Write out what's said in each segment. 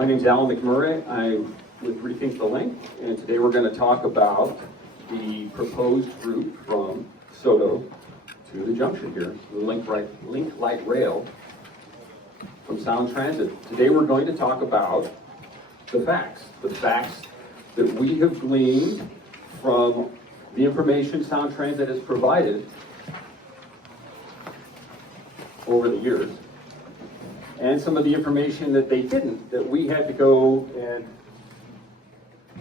My name is Alan McMurray. I'm with Rethink the Link, and today we're going to talk about the proposed route from Soto to the junction here, the Link Light Rail from Sound Transit. Today we're going to talk about the facts that we have gleaned from the information Sound Transit has provided over the years, and some of the information that they didn't, that we had to go and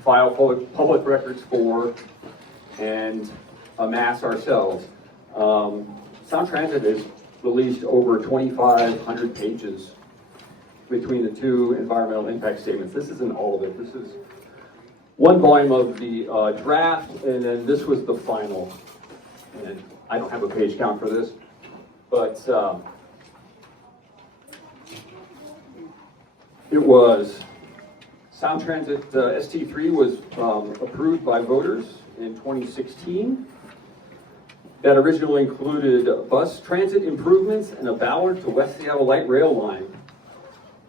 file public records for and amass ourselves. Sound Transit has released over 2,500 pages between the two environmental impact statements. This isn't all of it. This is one volume of the draft, and then this was the final. And I don't have a page count for this, but it was Sound Transit ST3 was approved by voters in 2016. That originally included bus transit improvements and a Ballard to West Seattle light rail line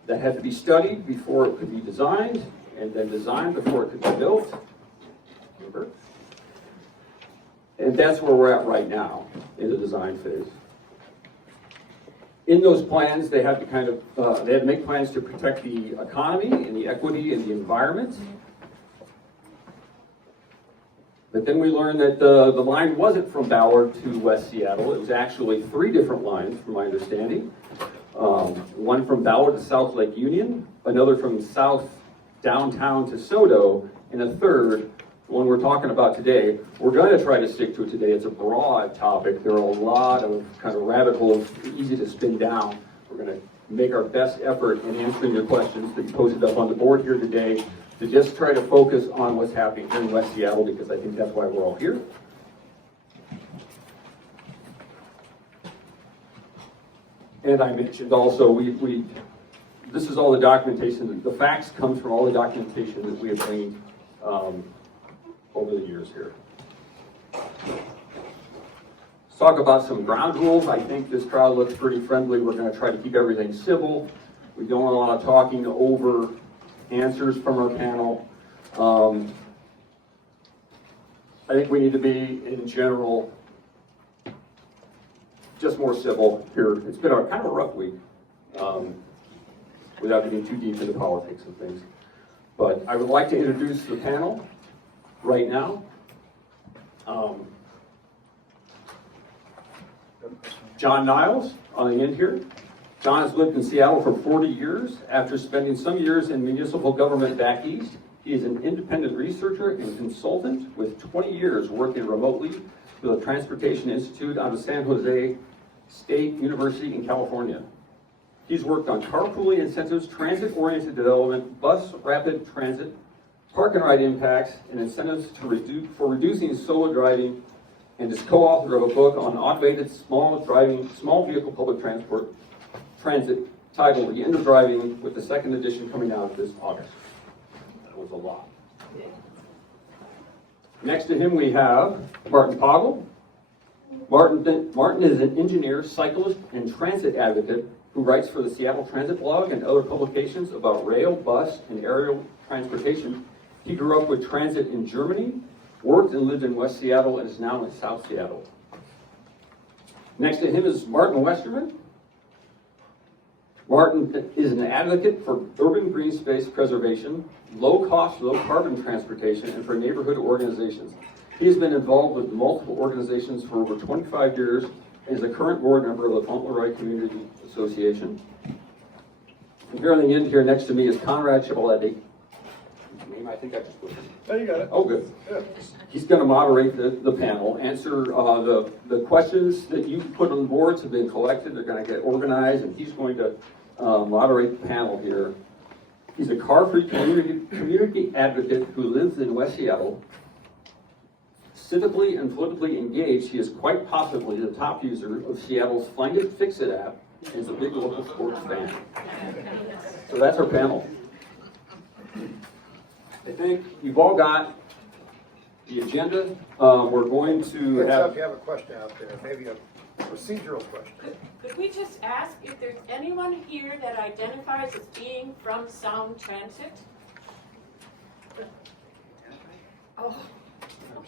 that had to be studied before it could be designed, and then designed before it could be built. Remember? And that's where we're at right now in the design phase. In those plans, they had to make plans to protect the economy and the equity and the environment. But then we learned that the line wasn't from Ballard to West Seattle. It was actually 3 different lines, from my understanding. One from Ballard to South Lake Union, another from South Downtown to Soto, and a third, the one we're talking about today. We're going to try to stick to it today. It's a broad topic. There are a lot of kind of rabbit holes, easy to spin down. We're going to make our best effort in answering your questions that you posted up on the board here today, to just try to focus on what's happening here in West Seattle, because I think that's why we're all here. And I mentioned also, this is all the documentation, the facts comes from all the documentation that we have gleaned over the years here. Let's talk about some ground rules. I think this crowd looks pretty friendly. We're going to try to keep everything civil. We don't want a lot of talking over answers from our panel. I think we need to be, in general, just more civil here. It's been kind of a rough week, without getting too deep into politics and things. But I would like to introduce the panel right now. John Niles on the end here. John has lived in Seattle for 40 years. After spending some years in municipal government back east, he is an independent researcher and consultant with 20 years working remotely for the Transportation Institute out of San Jose State University in California. He's worked on carpooling incentives, transit-oriented development, bus rapid transit, park and ride impacts, and incentives for reducing solo driving, and is co-author of a book on automated small vehicle public transit titled The End of Driving, with the 2nd edition coming out this August. That was a lot. Next to him we have Martin Pagel. Martin is an engineer, cyclist, and transit advocate who writes for the Seattle Transit Blog and other publications about rail, bus, and aerial transportation. He grew up with transit in Germany, worked and lived in West Seattle, and is now in South Seattle. Next to him is Martin Westerman. Martin is an advocate for urban green space preservation, low-cost, low-carbon transportation, and for neighborhood organizations. He has been involved with multiple organizations for over 25 years and is a current board member of the Fauntleroy Community Association. And here on the end here next to me is Conrad Cipoletti. I think I just put it. Oh, you got it. Oh, good. Yeah. He's going to moderate the panel, answer the questions that you put on the boards have been collected. They're going to get organized, and he's going to moderate the panel here. He's a car-free community advocate who lives in West Seattle. Civically and politically engaged, he is quite possibly the top user of Seattle's Find It, Fix It app, and is a big local sports fan. So that's our panel. I think you've all got the agenda. We're going to If have... you have a question out there, maybe a procedural question. Could we just ask if there's anyone here that identifies as being from Sound Transit? Oh,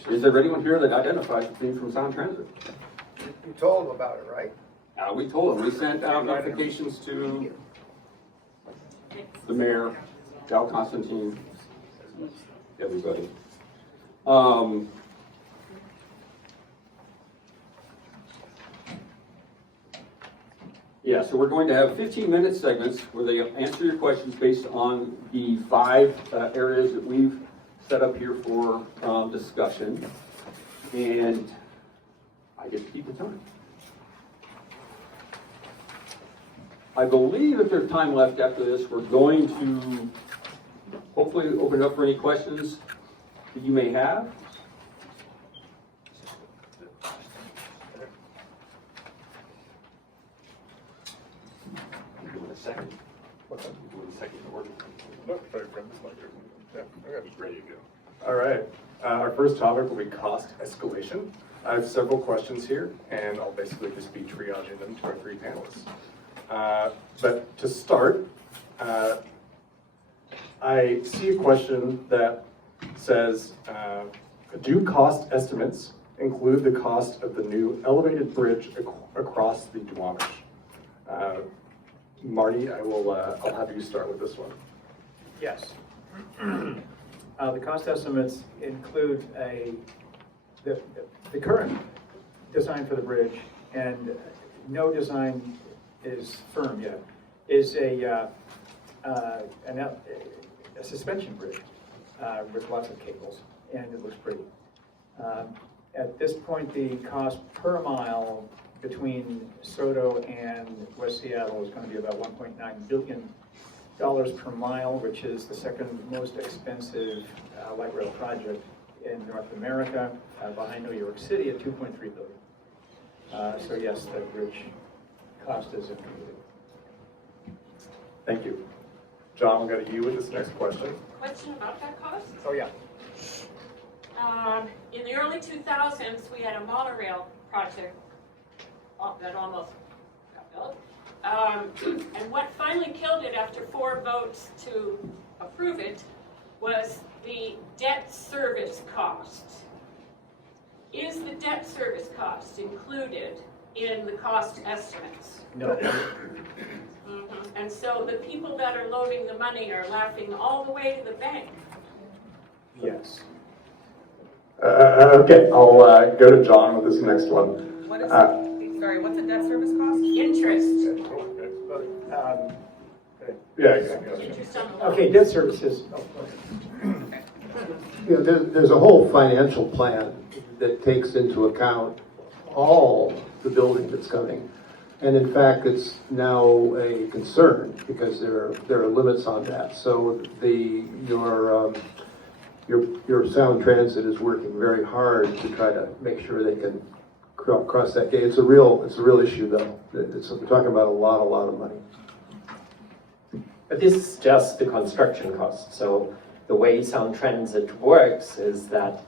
Is there anyone here that identifies as being from Sound Transit? You told them about it, right? We told them. We sent out notifications to the mayor, Cal Constantine, everybody. Yeah, so we're going to have 15-minute segments where they answer your questions based on the 5 areas that we've set up here for discussion. And I get to keep the time. I believe if there's time left after this, we're going to hopefully open it up for any questions that you may have. Give it a second. Give it a second to order. Ready to go. All right. Our first topic will be cost escalation. I have several questions here, and I'll basically just be triaging them to our 3 panelists. But to start, I see a question that says, do cost estimates include the cost of the new elevated bridge across the Duwamish? Marty, I'll have you start with this one. Yes. The cost estimates include the current design for the bridge, and no design is firm yet, is a suspension bridge with lots of cables, and it looks pretty. At this point, the cost per mile between Soto and West Seattle is going to be about $1.9 billion per mile, which is the second most expensive light rail project in North America, behind New York City at $2.3 billion. So yes, the bridge cost is included. Thank you. John, we'll go to you with this next question. question about that cost? Oh, yeah. In the early 2000s, we had a monorail project that almost got built. And what finally killed it after 4 votes to approve it was the debt service cost. Is the debt service cost included in the cost estimates? No. And so the people that are loading the money are laughing all the way to the bank. Yes. Okay, I'll go to John with this next one. What is sorry, what's the debt service cost? Interest. Yeah, exactly. Interest on the loan. Okay, debt services. Oh, okay. You know, there's a whole financial plan that takes into account all the building that's coming. And in fact, it's now a concern because there are limits on that. So your Sound Transit is working very hard to try to make sure they can cross that gate. It's a real issue though. We're talking about a lot of money. But this is just the construction cost. So the way Sound Transit works is that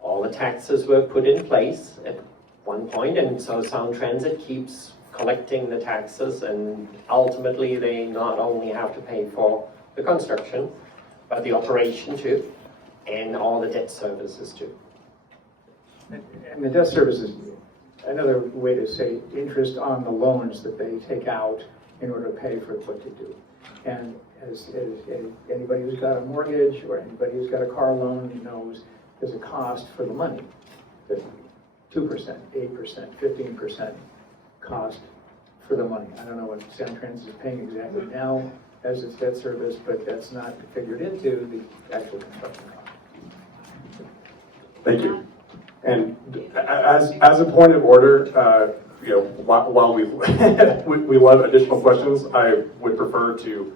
all the taxes were put in place at one point, and so Sound Transit keeps collecting the taxes, and ultimately they not only have to pay for the construction, but the operation too, and all the debt services too. And the debt service is another way to say interest on the loans that they take out in order to pay for what they do. And as anybody who's got a mortgage or anybody who's got a car loan knows, there's a cost for the money. There's 2%, 8%, 15% cost for the money. I don't know what Sound Transit is paying exactly now as its debt service, but that's not figured into the actual construction cost. Thank you. And as a point of order, while we we love additional questions, I would prefer to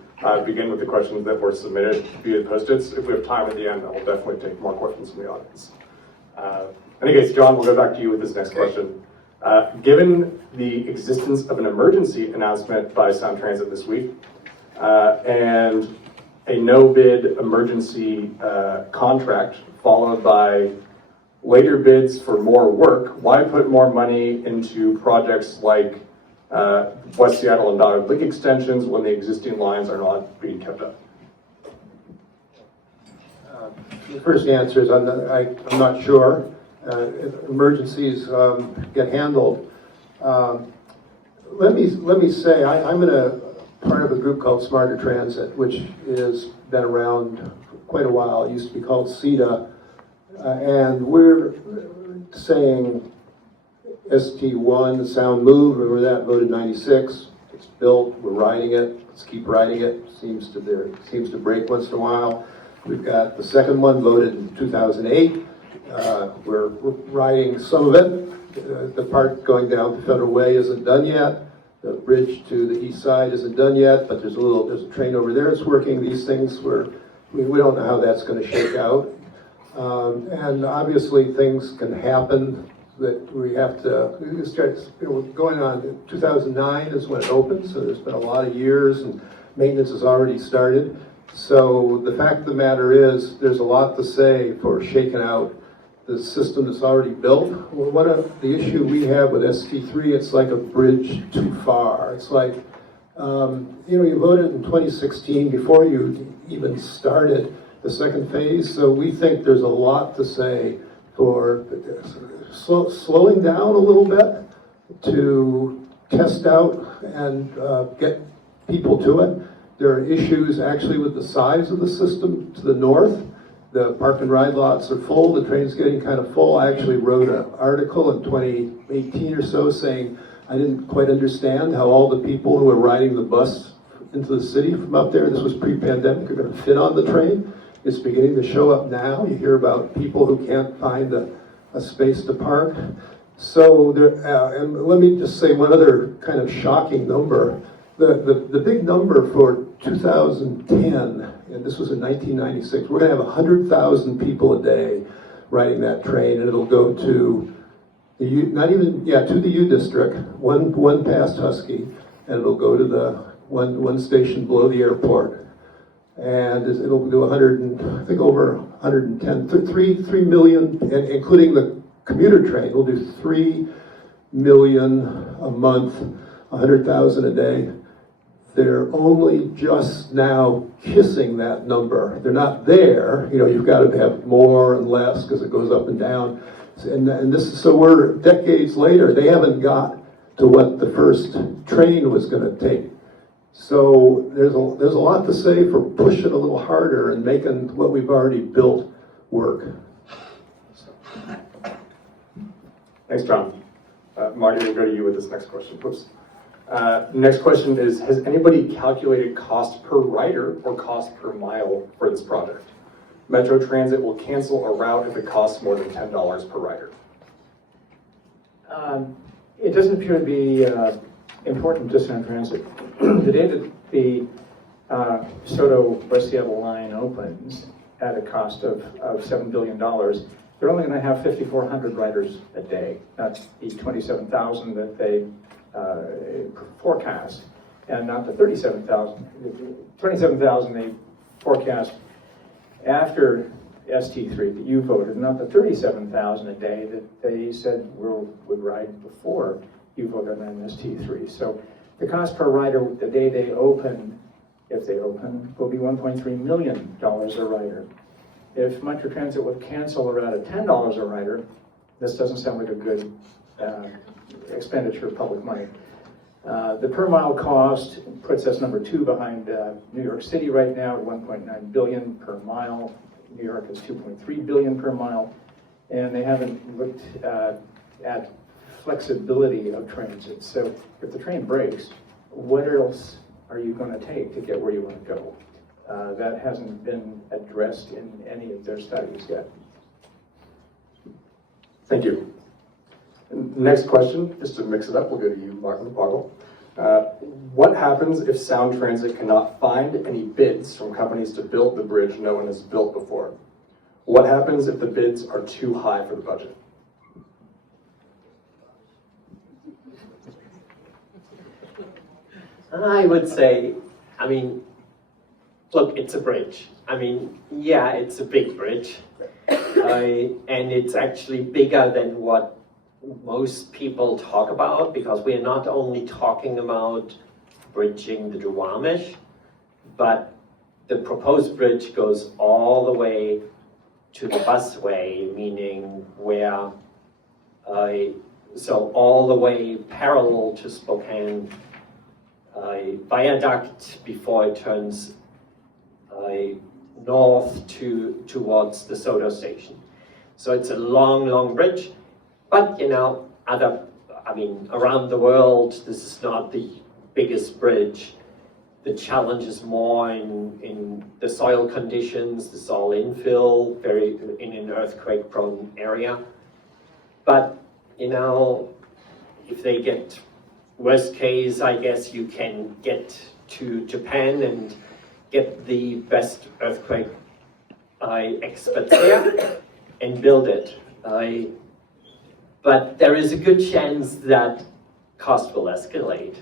begin with the questions that were submitted via Post-its. If we have time at the end, I will definitely take more questions from the audience. In any case, John, we'll go back to you with this next question. Given the existence of an emergency announcement by Sound Transit this week, and a no-bid emergency contract followed by later bids for more work, why put more money into projects like West Seattle and Dotted Link extensions when the existing lines are not being kept up? The first answer is I'm not sure. If emergencies get handled. Let me say I'm in a part of a group called Smarter Transit, which has been around for quite a while. It used to be called CETA, and we're saying ST1, Sound Move. Remember that? Voted 96. It's built. We're riding it. Let's keep riding it. Seems to break once in a while. We've got the second one voted in 2008. We're riding some of it. The part going down the Federal Way isn't done yet. The bridge to the east side isn't done yet, but there's a train over there that's working. These things we don't know how that's going to shake out. And obviously things can happen that we have to start, going on. 2009 is when it opened, so there's been a lot of years and maintenance has already started. So the fact of the matter is, there's a lot to say for shaking out the system that's already built. Well, one of the issue we have with ST3, it's like a bridge too far. It's like, you voted in 2016 before you even started the second phase. So we think there's a lot to say for slowing down a little bit to test out and get people to it. There are issues actually with the size of the system to the north. The park and ride lots are full, the train's getting kind of full. I actually wrote an article in 2018 or so saying I didn't quite understand how all the people who were riding the bus into the city from up there, this was pre-pandemic, are going to fit on the train. It's beginning to show up now. You hear about people who can't find a space to park. So there, and let me just say one other kind of shocking number. The big number for 2010, and this was in 1996, we're going to have 100,000 people a day riding that train, and it'll go to the to the U District, one past Husky, and it'll go to the one station below the airport, and it'll do over 110, 3 million, and including the commuter train, we'll do 3 million a month, 100,000 a day. They're only just now kissing that number. They're not there. You've got to have more and less because it goes up and down. And this is, so we're decades later. They haven't got to what the first train was going to take. So there's a lot to say for pushing a little harder and making what we've already built work. Thanks, John. Marty, we'll go to you with this next question. Whoops. Next question is, has anybody calculated cost per rider or cost per mile for this project? Metro Transit will cancel a route if it costs more than $10 per rider. It doesn't appear to be important to Sound Transit. The day that the Soto West Seattle line opens at a cost of $7 billion, they're only going to have 5,400 riders a day. That's the 27,000 that they forecast, and not the 27,000 they forecast after ST3 that you voted, not the 37,000 a day that they said would ride before you voted on ST3. So the cost per rider the day they open, if they open, will be $1.3 million a rider. If Metro Transit would cancel a route at $10 a rider, this doesn't sound like a good expenditure of public money. The per mile cost puts us number 2 behind New York City right now at 1.9 billion per mile. New York is 2.3 billion per mile, and they haven't looked at flexibility of transit. So if the train breaks, what else are you going to take to get where you want to go? That hasn't been addressed in any of their studies yet. Thank you. Next question, just to mix it up, we'll go to you, Martin Pagel. What happens if Sound Transit cannot find any bids from companies to build the bridge no one has built before? What happens if the bids are too high for the budget? I would say, look, it's a bridge. Yeah, it's a big bridge. And it's actually bigger than what most people talk about, because we're not only talking about bridging the Duwamish, but the proposed bridge goes all the way to the busway, meaning where, so all the way parallel to Spokane viaduct before it turns north towards the Soto station. So it's a long, long bridge, but you know, around the world, this is not the biggest bridge. The challenge is more in the soil conditions, the soil infill, in an earthquake-prone area. But you know, if they get worst case, I guess you can get to Japan and get the best earthquake experts there and build it. But there is a good chance that cost will escalate.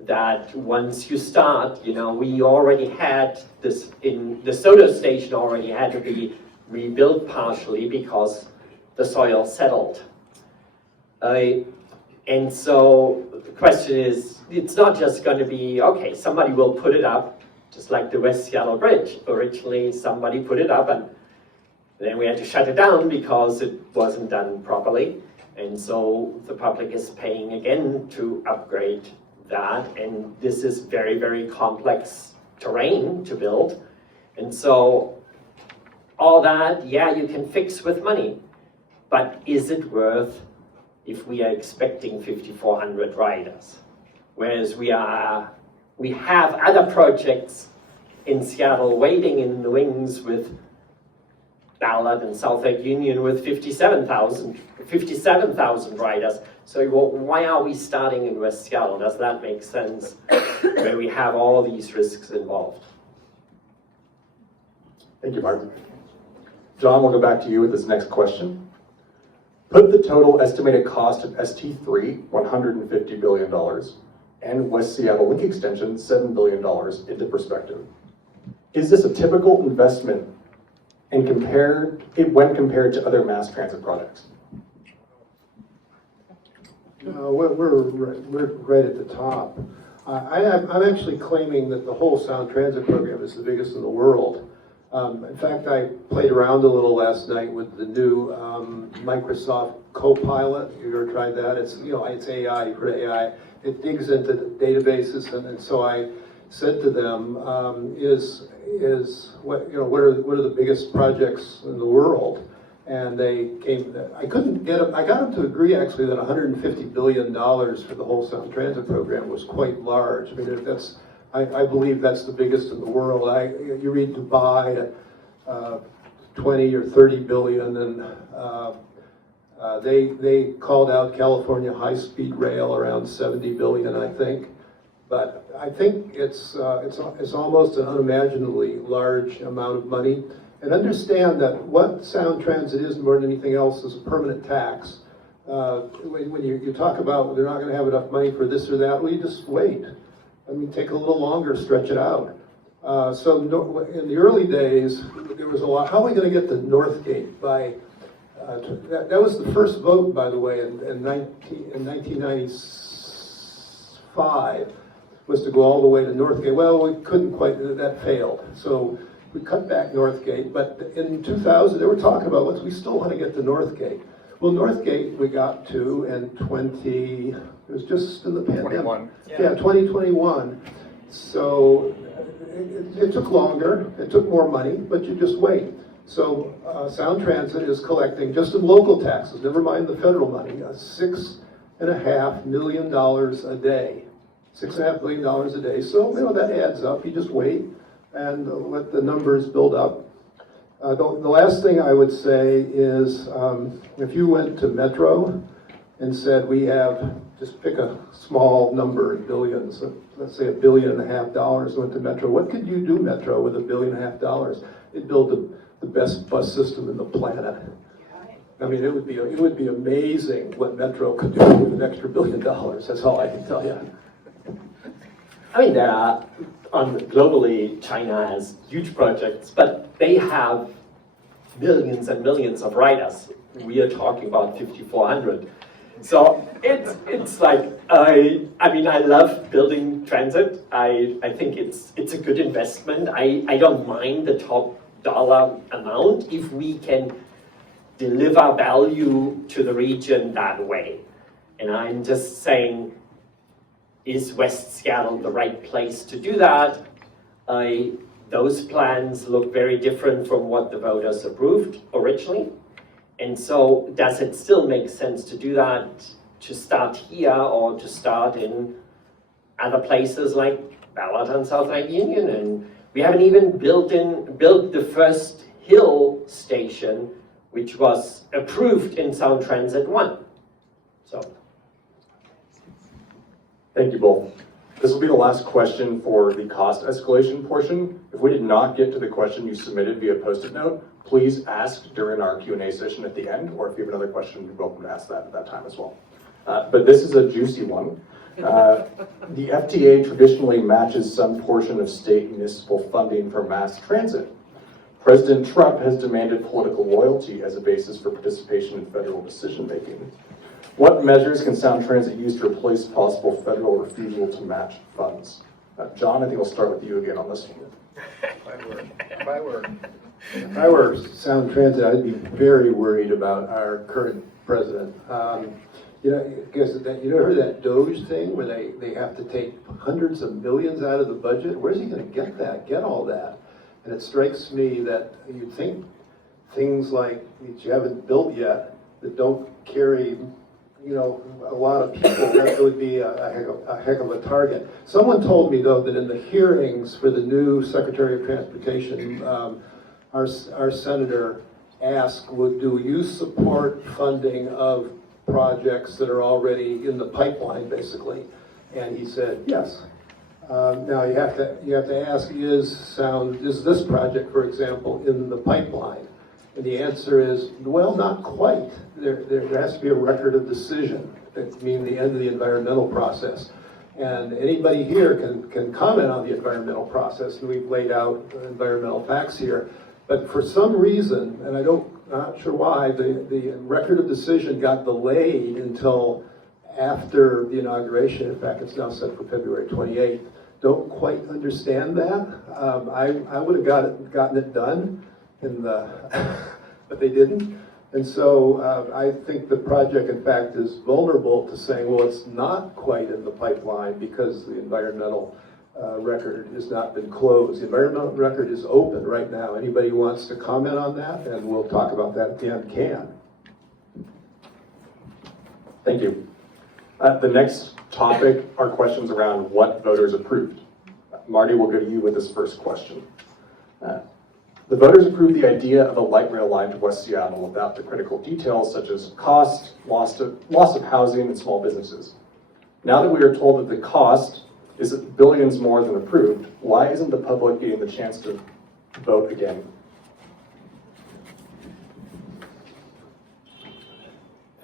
That once you start, you know, we already had this in the Soto station already had to be rebuilt partially because the soil settled. And so the question is, it's not just going to be, okay, somebody will put it up, just like the West Seattle Bridge. Originally, somebody put it up, and then we had to shut it down because it wasn't done properly. And so the public is paying again to upgrade that. And this is very, very complex terrain to build. And so all that, yeah, you can fix with money. But is it worth if we are expecting 5,400 riders? Whereas we have other projects in Seattle waiting in the wings with Ballard and South Lake Union with 57,000 riders. So why are we starting in West Seattle? Does that make sense? Where we have all these risks involved. Thank you, Martin. John, we'll go back to you with this next question. Put the total estimated cost of ST3, $150 billion, and West Seattle Link Extension, $7 billion, into perspective. Is this a typical investment when compared to other mass transit projects? We're right at the top. I'm actually claiming that the whole Sound Transit program is the biggest in the world. In fact, I played around a little last night with the new Microsoft Copilot. You ever tried that? It's AI, for AI. It digs into the databases, and so I said to them, what are the biggest projects in the world? And they came. I couldn't get them. I got them to agree actually that $150 billion for the whole Sound Transit program was quite large. I mean, I believe that's the biggest in the world. You read Dubai, 20 or 30 billion, and they called out California high-speed rail around 70 billion, I think. But I think it's almost an unimaginably large amount of money. And understand that what Sound Transit is more than anything else is a permanent tax. When you talk about they're not going to have enough money for this or that, well, you just wait. I mean, take a little longer, stretch it out. In the early days, there was a lot. How are we going to get to Northgate by? That was the first vote, by the way, in 1995, was to go all the way to Northgate. Well, we couldn't quite. That failed. So we cut back Northgate. But in 2000, they were talking about we still want to get to Northgate. Well, Northgate we got to in it was just in the pandemic. 21. Yeah, 2021. So it took longer, it took more money, but you just wait. So Sound Transit is collecting, just in local taxes, never mind the federal money, $6.5 million a day. $6.5 million a day. So, that adds up. You just wait and let the numbers build up. The last thing I would say is if you went to Metro and said just pick a small number in billions, let's say $1.5 billion went to Metro. What could you do, Metro, with $1.5 billion? It'd build the best bus system in the planet. I mean, it would be amazing what Metro could do with an extra $1 billion. That's all I can tell you. I mean, globally, China has huge projects, but they have millions and millions of riders. We are talking about 5,400. So it's like, I mean, I love building transit. I think it's a good investment. I don't mind the top dollar amount if we can deliver value to the region that way. And I'm just saying, is West Seattle the right place to do that? Those plans look very different from what the voters approved originally. And so does it still make sense to do that, to start here or to start in other places like Ballard and South Lake Union? And we haven't even built the first hill station, which was approved in Sound Transit 1. So. Thank you both. This will be the last question for the cost escalation portion. If we did not get to the question you submitted via Post-it note, please ask during our Q&A session at the end, or if you have another question, you're welcome to ask that at that time as well. But this is a juicy one. The FTA traditionally matches some portion of state municipal funding for mass transit. President Trump has demanded political loyalty as a basis for participation in federal decision-making. What measures can Sound Transit use to replace possible federal refusal to match funds? John, I think we'll start with you again on this one. My word. If I were Sound Transit, I'd be very worried about our current president. You know, because you ever heard that DOGE thing where they have to take hundreds of millions out of the budget? Where's he going to get all that? And it strikes me that you'd think things like that you haven't built yet that don't carry, you know, a lot of people, that would be a heck of a target. Someone told me, though, that in the hearings for the new Secretary of Transportation, our senator asked, do you support funding of projects that are already in the pipeline, basically? And he said, yes. Now you have to ask, is this project, for example, in the pipeline? And the answer is, well, not quite. There has to be a record of decision, that means the end of the environmental process. And anybody here can comment on the environmental process, and we've laid out environmental facts here. But for some reason, and I'm not sure why, the record of decision got delayed until after the inauguration. In fact, it's now set for February 28th. Don't quite understand that. I would have gotten it done, but they didn't. And so I think the project, in fact, is vulnerable to saying, well, it's not quite in the pipeline because the environmental record has not been closed. The environmental record is open right now. Anybody who wants to comment on that, and we'll talk about that at the end, can. Thank you. The next topic are questions around what voters approved. Marty will go to you with this first question. The voters approved the idea of a light rail line to West Seattle without the critical details such as cost, loss of housing, and small businesses. Now that we are told that the cost is billions more than approved, why isn't the public getting the chance to vote again?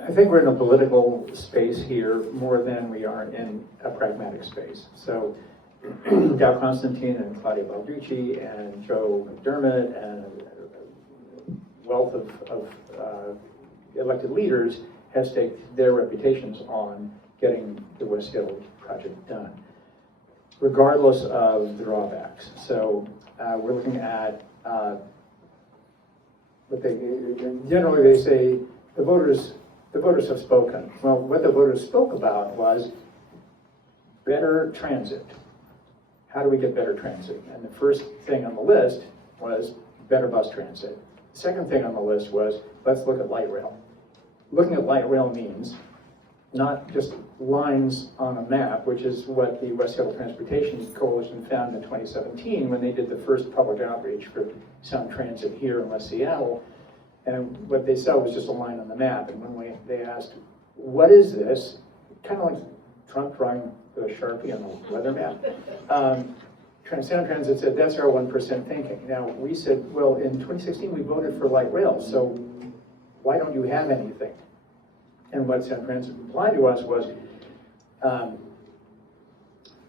I think we're in a political space here more than we are in a pragmatic space. So Dow Constantine and Claudia Balducci and Joe McDermott and a wealth of elected leaders have staked their reputations on getting the West Seattle project done, regardless of the drawbacks. So we're looking at what generally they say the voters have spoken. Well, what the voters spoke about was better transit. How do we get better transit? And the first thing on the list was better bus transit. The second thing on the list was, let's look at light rail. Looking at light rail means not just lines on a map, which is what the West Seattle Transportation Coalition found in 2017 when they did the first public outreach for Sound Transit here in West Seattle. And what they saw was just a line on the map. And when they asked, what is this? Kind of like Trump drawing the Sharpie on the weather map. Sound Transit said, that's our 1% thinking. Now, we said, well, in 2016, we voted for light rail, so why don't you have anything? And what Sound Transit replied to us was,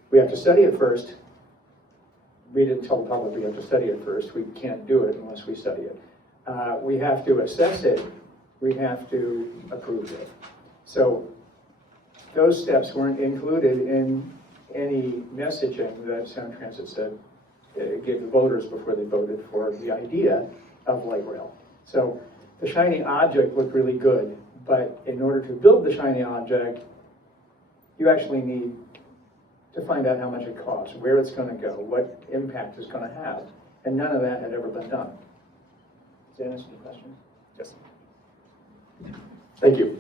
we have to study it first. We didn't tell the public we have to study it first. We can't do it unless we study it. we have to assess it, we have to approve it. So those steps weren't included in any messaging that Sound Transit said, gave the voters before they voted for the idea of light rail. So the shiny object looked really good, but in order to build the shiny object, you actually need to find out how much it costs, where it's going to go, what impact it's going to have. And none of that had ever been done. Does that answer the question? Yes. Thank you.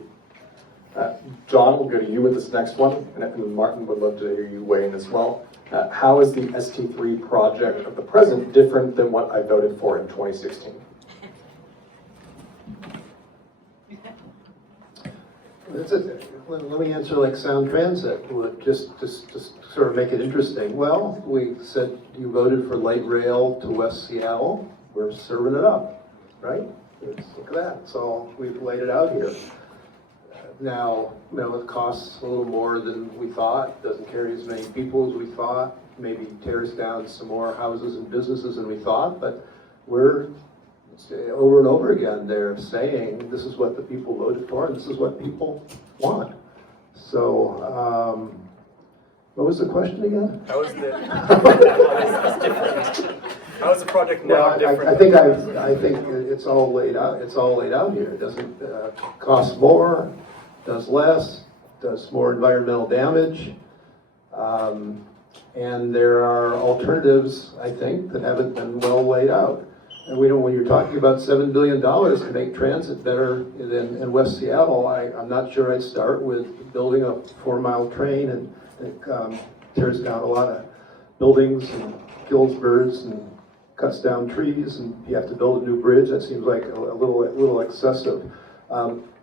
John, we'll go to you with this next one, and Martin would love to hear you weigh in as well. How is the ST3 project of the present different than what I voted for in 2016? Let me answer like Sound Transit, just sort of make it interesting. Well, we said you voted for light rail to West Seattle. We're serving it up, right? Look at that. It's all, we've laid it out here. Now, it costs a little more than we thought, doesn't carry as many people as we thought, maybe tears down some more houses and businesses than we thought, but we're over and over again, they're saying this is what the people voted for and this is what people want. So, what was the question again? How is how is the project now Well, different? I think it's all laid out. It's all laid out here. It doesn't cost more, does less, does more environmental damage, and there are alternatives, I think, that haven't been well laid out. And we know when you're talking about $7 billion to make transit better in West Seattle, I'm not sure I'd start with building a 4-mile train and it tears down a lot of buildings and kills birds and cuts down trees, and you have to build a new bridge. That seems like a little excessive.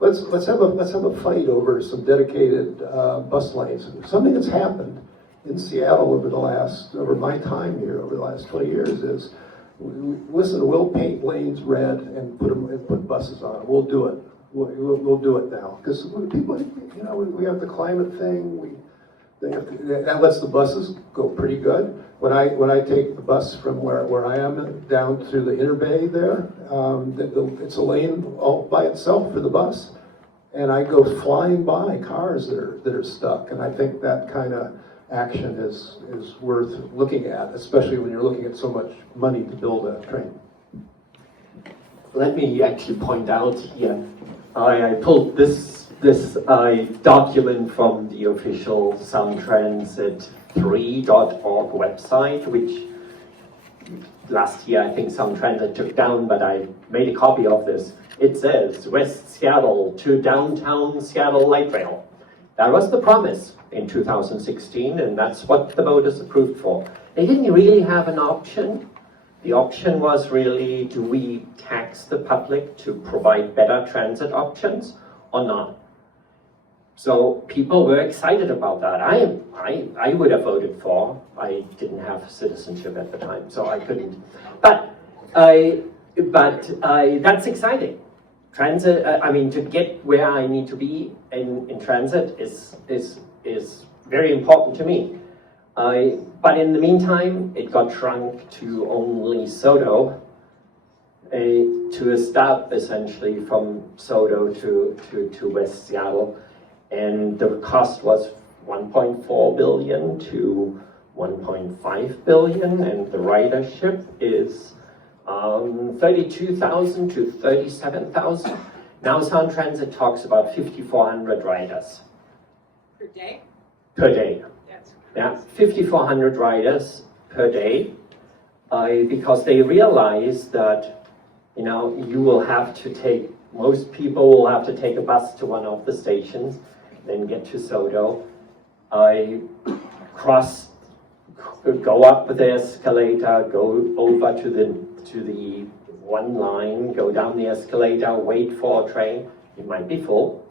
Let's have a fight over some dedicated bus lanes. Something that's happened in Seattle over my time here over the last 20 years is, listen, we'll paint lanes red and put buses on it. We'll do it. We'll do it now because people, we have the climate thing. That lets the buses go pretty good. When I take the bus from where I am down to the inner bay there, it's a lane all by itself for the bus, and I go flying by cars that are stuck. And I think that kind of action is worth looking at, especially when you're looking at so much money to build a train. Let me actually point out here, I pulled this document from the official Sound Transit 3.org website, which last year I think Sound Transit took down, but I made a copy of this. It says West Seattle to downtown Seattle light rail. That was the promise in 2016, and that's what the voters approved for. They didn't really have an option. The option was really, do we tax the public to provide better transit options or not? So people were excited about that. I would have voted for. I didn't have citizenship at the time, so I couldn't. But that's exciting. Transit, to get where I need to be in transit is very important to me. But in the meantime, it got shrunk to only SoDo, to a stop essentially from SoDo to West Seattle. And the cost was 1.4 billion to 1.5 billion, and the ridership is 32,000 to 37,000. Now Sound Transit talks about 5,400 riders. Per day? Per day. That's Yeah, 5,400 riders per day, because they realize that, you will have to most people will have to take a bus to one of the stations, then get to SoDo, go up the escalator, go over to the one line, go down the escalator, wait for a train. It might be full.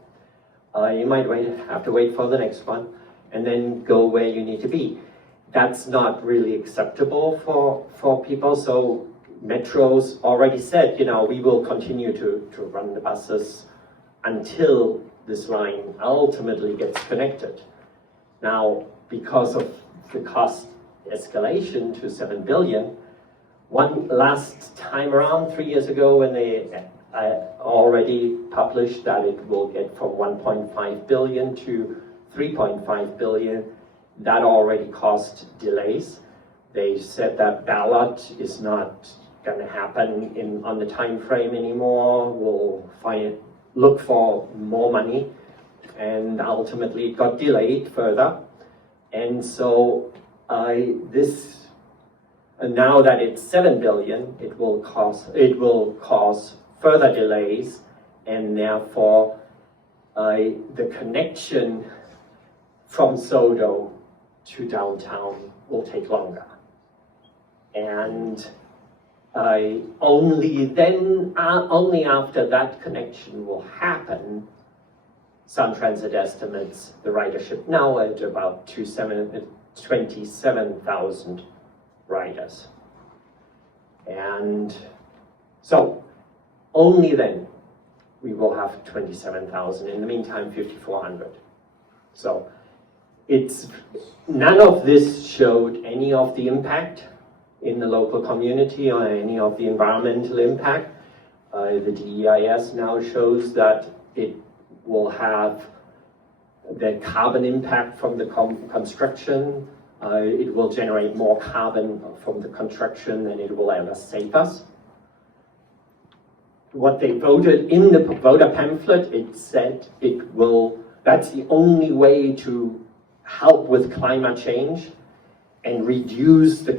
You might have to wait for the next one, and then go where you need to be. That's not really acceptable for people. So Metro's already said, we will continue to run the buses until this line ultimately gets connected. Now, because of the cost escalation to 7 billion, One last time around, 3 years ago, when they already published that it will get from 1.5 billion to 3.5 billion, that already caused delays. They said that ballot is not going to happen on the time frame anymore. We'll look for more money, and ultimately it got delayed further. And so now that it's 7 billion, it will cause further delays, and therefore the connection from Sodo to downtown will take longer. And only after that connection will happen, Sound Transit estimates the ridership now at about 27,000 riders. And so only then we will have 27,000. In the meantime, 5,400. So none of this showed any of the impact in the local community or any of the environmental impact. The DEIS now shows that it will have the carbon impact from the construction. It will generate more carbon from the construction than it will ever save us. What they voted in the voter pamphlet, it said that's the only way to help with climate change and reduce the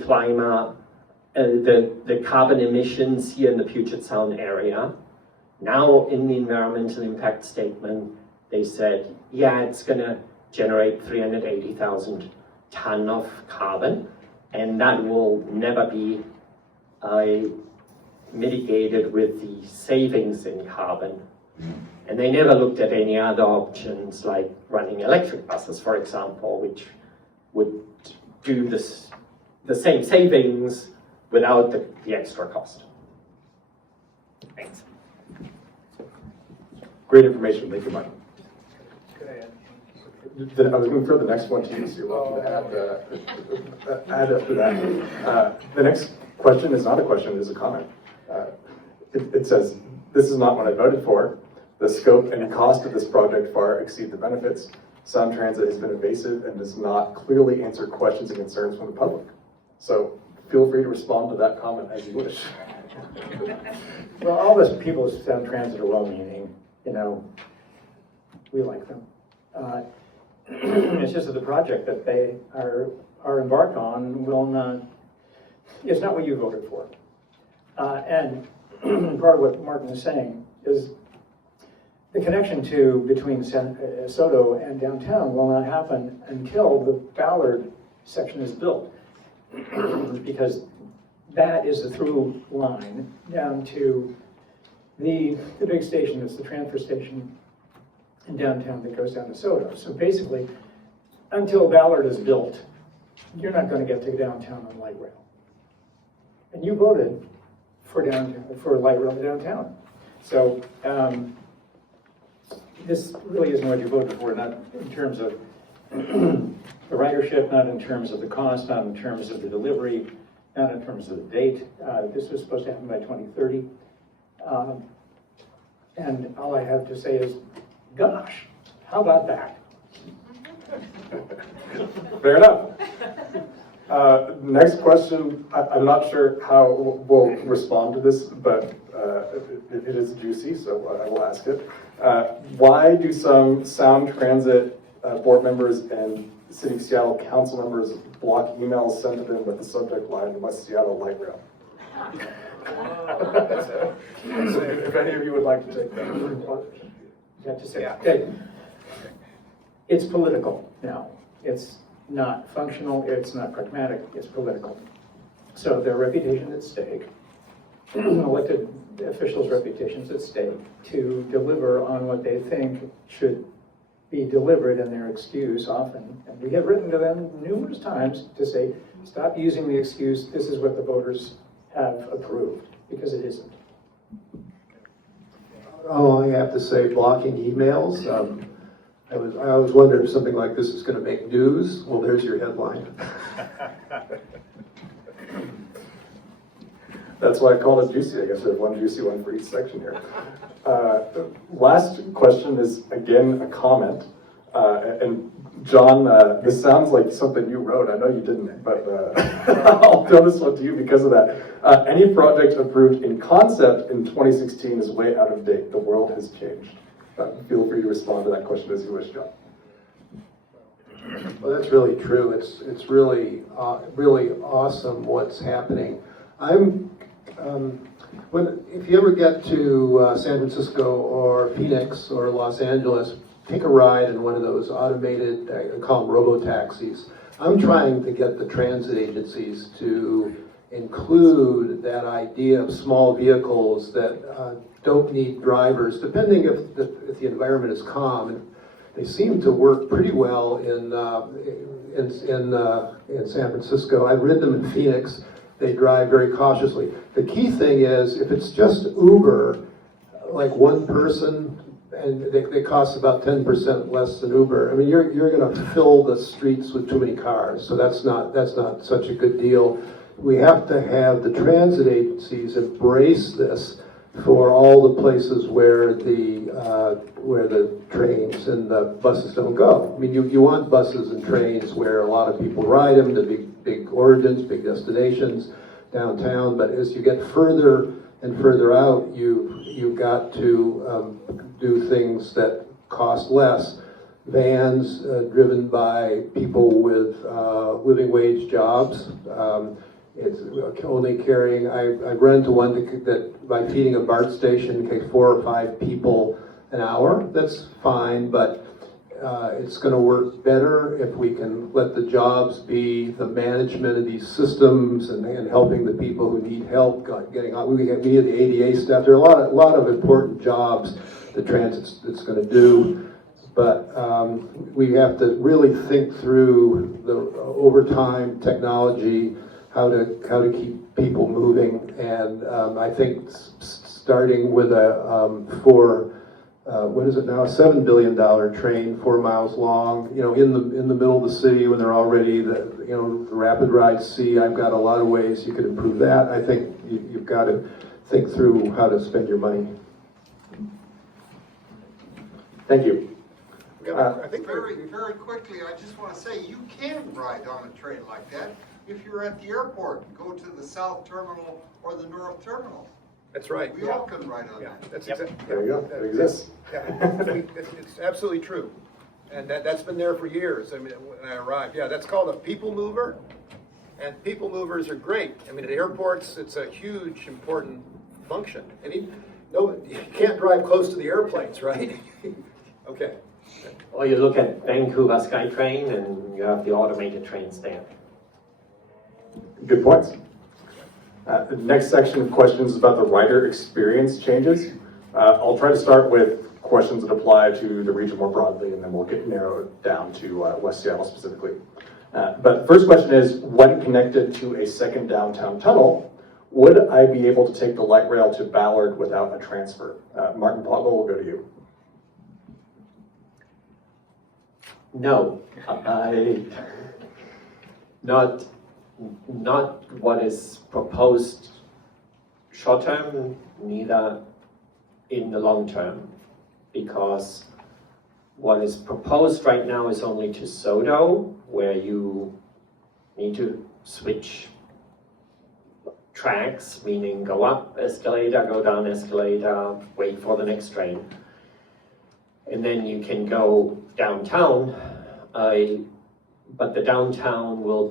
carbon emissions here in the Puget Sound area. Now in the environmental impact statement, they said, yeah, it's gonna generate 380,000 ton of carbon, and that will never be mitigated with the savings in carbon. And they never looked at any other options like running electric buses, for example, which would do the same savings without the extra cost. Thanks. Great information, thank you, Mike. Go ahead. I was going to throw the next one to you, so you're welcome to add up to that. The next question is not a question, it is a comment. It says, this is not what I voted for. The scope and cost of this project far exceed the benefits. Sound Transit has been evasive and does not clearly answer questions and concerns from the public. So feel free to respond to that comment as you wish. Well, all those people at Sound Transit are well-meaning, we like them. It's just that the project that they are embarked on it's not what you voted for. And part of what Martin is saying is the connection between Soto and downtown will not happen until the Ballard section is built, because that is the through line down to the big station. That's the transfer station in downtown that goes down to Soto. So basically, until Ballard is built, you're not going to get to downtown on light rail. And you voted for light rail to downtown. So this really isn't what you voted for, not in terms of the ridership, not in terms of the cost, not in terms of the delivery, not in terms of the date. This was supposed to happen by 2030. And all I have to say is, gosh, how about that? Fair enough. Next question, I'm not sure how we'll respond to this, but it is juicy, so I will ask it. Why do some Sound Transit board members and City of Seattle council members block emails sent to them with the subject line, West Seattle Light Rail? So if any of you would like to take that. You have to say, Yeah. okay. It's political now. It's not functional, it's not pragmatic, it's political. So their reputation at stake, elected officials' reputations at stake, to deliver on what they think should be delivered in their excuse often. And we have written to them numerous times to say, stop using the excuse, this is what the voters have approved, because it isn't. Oh, I have to say, blocking emails. I was wondering if something like this is going to make news. Well, there's your headline. That's why I called it juicy. I guess there's one juicy one for each section here. Last question is, again, a comment. And John, this sounds like something you wrote. I know you didn't, but I'll throw this one to you because of that. Any project approved in concept in 2016 is way out of date. The world has changed. Feel free to respond to that question as you wish, John. Well, that's really true. It's really really awesome what's happening. If you ever get to San Francisco or Phoenix or Los Angeles, take a ride in one of those automated, I call them robo-taxis. I'm trying to get the transit agencies to include that idea of small vehicles that don't need drivers, depending if the environment is calm. And they seem to work pretty well in San Francisco. I've ridden them in Phoenix. They drive very cautiously. The key thing is, if it's just Uber, like one person, and they cost about 10% less than Uber. I mean, you're going to fill the streets with too many cars, so that's not such a good deal. We have to have the transit agencies embrace this for all the places where the trains and the buses don't go. I mean, you want buses and trains where a lot of people ride them, the big origins, big destinations, downtown. But as you get further and further out, you've got to do things that cost less. Vans driven by people with living wage jobs. It's only carrying, I've run into one that by feeding a BART station takes 4 or 5 people an hour. That's fine, but it's going to work better if we can let the jobs be the management of these systems and helping the people who need help getting on. We have the ADA staff. There are a lot of important jobs the transit's going to do, but we have to really think through the overtime technology, how to keep people moving, and I think starting with what is it now? A $7 billion train, 4 miles long. In the middle of the city when they're already the rapid ride C. I've got a lot of ways you could improve that. I think you've got to think through how to spend your money. Thank you. I think very quickly, I just want to say you can ride on a train like that if you're at the airport. Go to the south terminal or the north terminal. That's right. We all can ride on that. That's There you go. It exists. It's absolutely true. And that's been there for years. I mean, when I arrived, that's called a people mover. And people movers are great. I mean, at airports, it's a huge, important function. And you can't drive close to the airplanes, right? Okay. Or you look at Vancouver SkyTrain and you have the automated trains there. Good points. The next section of questions is about the rider experience changes. I'll try to start with questions that apply to the region more broadly, and then we'll get narrowed down to West Seattle specifically. But the first question is, when connected to a second downtown tunnel, would I be able to take the light rail to Ballard without a transfer? Martin Pagel, we'll go to you. No, not what is proposed short term, neither in the long term, because what is proposed right now is only to Sodo, where you need to switch tracks, meaning go up escalator, go down escalator, wait for the next train. And then you can go downtown, but the downtown will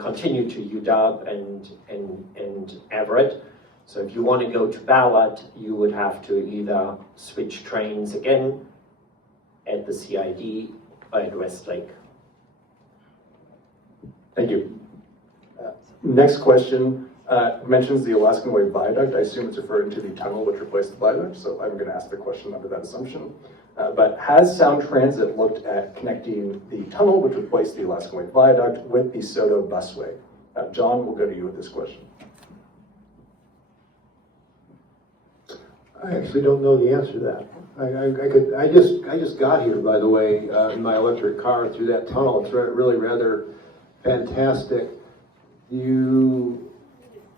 continue to UW and Everett. So if you want to go to Ballard, you would have to either switch trains again at the CID or at Westlake. Thank you. Next question mentions the Alaskan Way Viaduct. I assume it's referring to the tunnel which replaced the viaduct, so I'm going to ask the question under that assumption. But has Sound Transit looked at connecting the tunnel which replaced the Alaskan Way Viaduct with the Sodo busway? John, we'll go to you with this question. I actually don't know the answer to that. I just got here, by the way, in my electric car through that tunnel. It's really rather fantastic.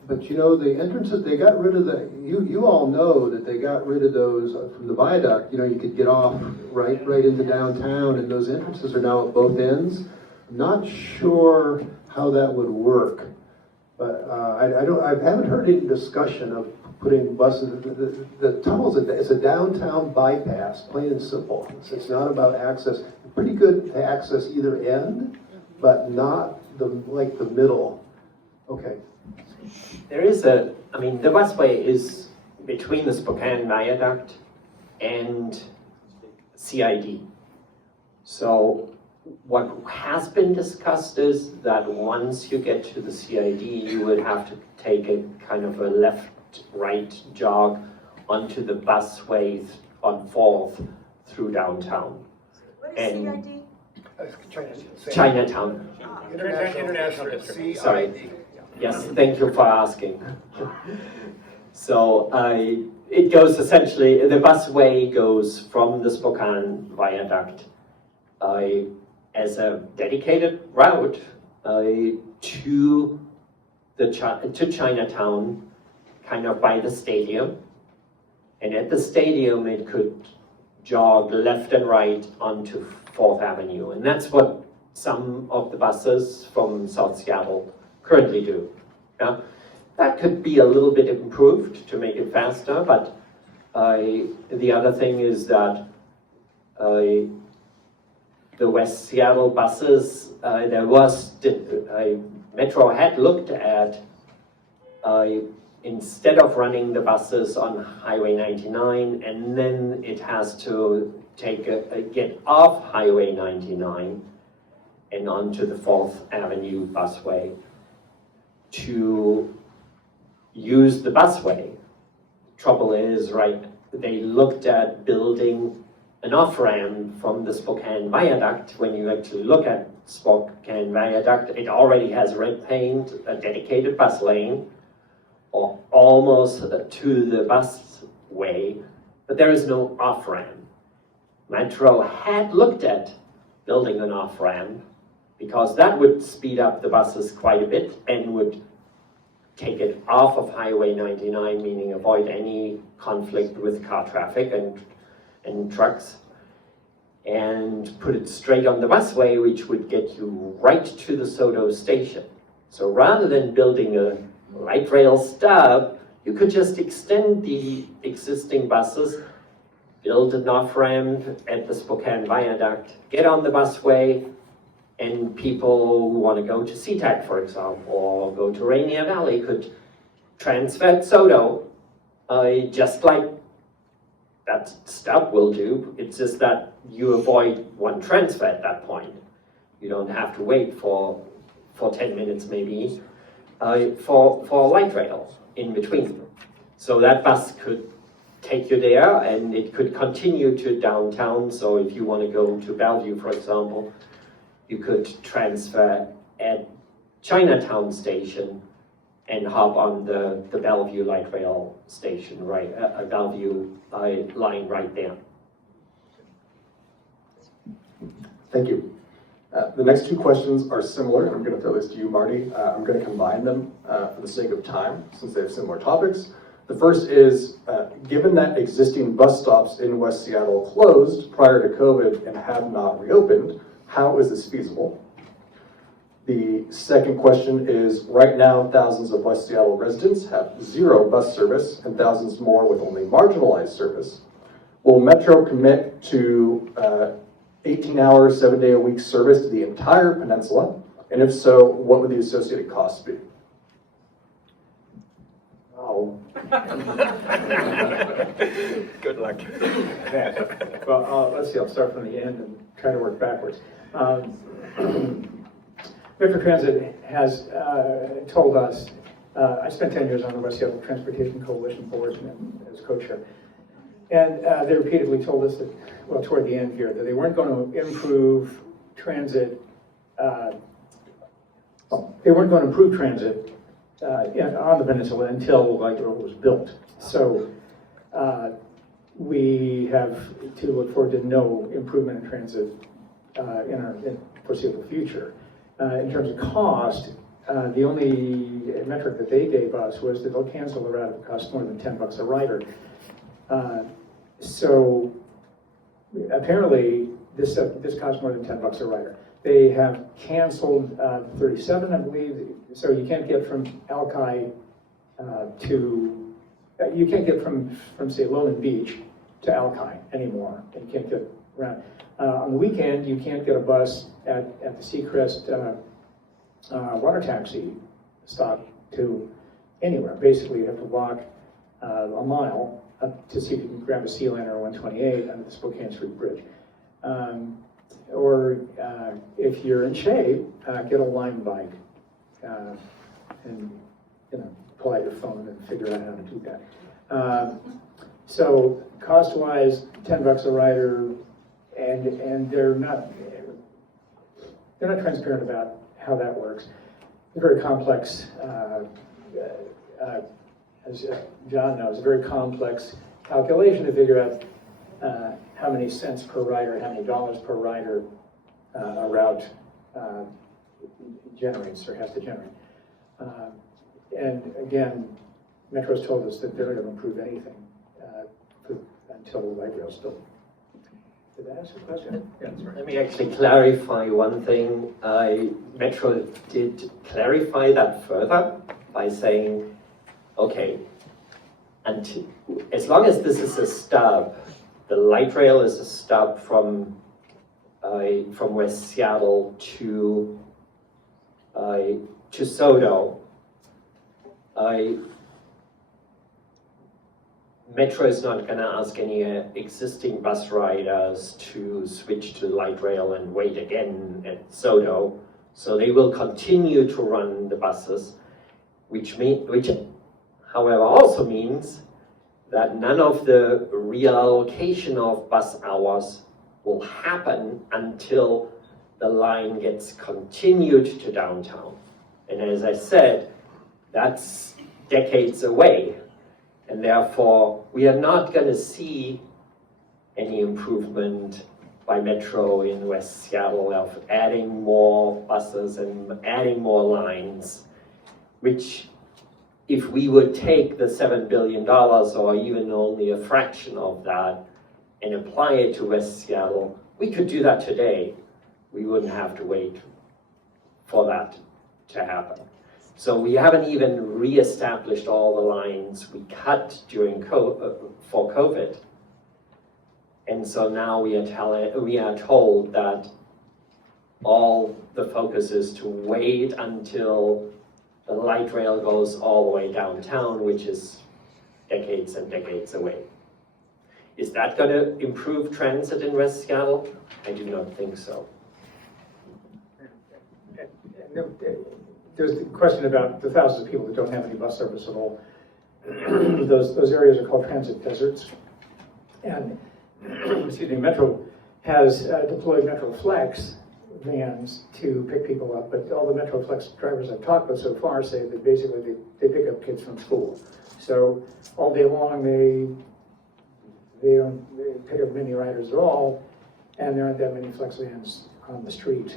But you know, the entrances, they got rid of you all know that they got rid of those from the viaduct. You know, you could get off right into downtown, and those entrances are now at both ends. I'm not sure how that would work, but I haven't heard any discussion of putting buses. The tunnels, it's a downtown bypass, plain and simple. It's not about access. Pretty good to access either end, but not the middle. Okay. There is the busway is between the Spokane Viaduct and CID. So what has been discussed is that once you get to the CID, you would have to take a kind of a left-right jog onto the busway on 4th through downtown. What is And CID? Chinatown. International District. Sorry. Yes, thank you for asking. So it goes essentially, the busway goes from the Spokane Viaduct as a dedicated route to Chinatown, kind of by the stadium. And at the stadium, it could jog left and right onto 4th Avenue. And that's what some of the buses from South Seattle currently do. Yeah? That could be a little bit improved to make it faster, but the other thing is that the West Seattle buses, Metro had looked at, instead of running the buses on Highway 99, and then it has to get off Highway 99 and onto the 4th Avenue busway, to use the busway. Trouble is, right, they looked at building an off-ramp from the Spokane Viaduct. When you actually look at Spokane Viaduct, it already has red paint, a dedicated bus lane, or almost to the busway, but there is no off-ramp. Metro had looked at building an off-ramp, because that would speed up the buses quite a bit and would take it off of Highway 99, meaning avoid any conflict with car traffic and trucks, and put it straight on the busway, which would get you right to the Soto station. So rather than building a light rail stub, you could just extend the existing buses, build an off-ramp at the Spokane Viaduct, get on the busway, and people who want to go to SeaTac, for example, or go to Rainier Valley could transfer at Soto, just like that stub will do. It's just that you avoid one transfer at that point. You don't have to wait for 10 minutes maybe for light rail in between. So that bus could take you there, and it could continue to downtown. So if you want to go to Bellevue, for example, you could transfer at Chinatown station and hop on the Bellevue light rail station, right, a Bellevue line right there. Thank you. The next two questions are similar. I'm going to throw this to you, Marty. I'm going to combine them for the sake of time, since they have similar topics. The first is, given that existing bus stops in West Seattle closed prior to COVID and have not reopened, how is this feasible? The second question is, right now, thousands of West Seattle residents have zero bus service and thousands more with only marginalized service. Will Metro commit to 18-hour, 7-day-a-week service to the entire peninsula? And if so, what would the associated costs be? Oh. Good luck. Well, let's see, I'll start from the end and try to work backwards. Metro Transit has told us, I spent 10 years on the West Seattle Transportation Coalition Board as co-chair, and they repeatedly told us that, well, toward the end here, that they weren't going to improve transit, they weren't going to improve transit on the peninsula until light rail was built. So we have to look forward to no improvement in transit in our foreseeable future. In terms of cost, the only metric that they gave us was that they'll cancel the route if it costs more than $10 a rider. So apparently this costs more than $10 a rider. They have canceled 37, I believe. So you can't get from Alki you can't get from say Lowland Beach to Alki anymore. And you can't get around. On the weekend, you can't get a bus at the Seacrest water taxi stop to anywhere. Basically, you have to walk a mile up to see if you can grab a Sea Liner 128 under the Spokane Street Bridge. Or if you're in shape, get a Lime bike and pull out your phone and figure out how to do that. So cost-wise, $10 a rider, and they're not transparent about how that works. It's very complex, as John knows, a very complex calculation to figure out how many cents per rider, how many dollars per rider a route generates or has to generate. And again, Metro's told us that they're not going to improve anything until the light rail's built. Did that answer the question? Yeah, that's right. Let me actually clarify one thing. Metro did clarify that further by saying, okay, and as long as this is a stub, the light rail is a stub from West Seattle to Sodo. Metro is not going to ask any existing bus riders to switch to light rail and wait again at Sodo. So they will continue to run the buses, which however also means that none of the reallocation of bus hours will happen until the line gets continued to downtown. And as I said, that's decades away. And therefore, we are not going to see any improvement by Metro in West Seattle of adding more buses and adding more lines, which if we would take the $7 billion or even only a fraction of that and apply it to West Seattle, we could do that today. We wouldn't have to wait for that to happen. So we haven't even re-established all the lines we cut during for COVID. And so now we are told that all the focus is to wait until the light rail goes all the way downtown, which is decades and decades away. Is that going to improve transit in West Seattle? I do not think so. There's the question about the thousands of people that don't have any bus service at all. Those areas are called transit deserts. And excuse me, Metro has deployed Metro Flex vans to pick people up, but all the Metro Flex drivers I've talked with so far say that basically they pick up kids from school. So all day long they don't pick up many riders at all, and there aren't that many Flex vans on the street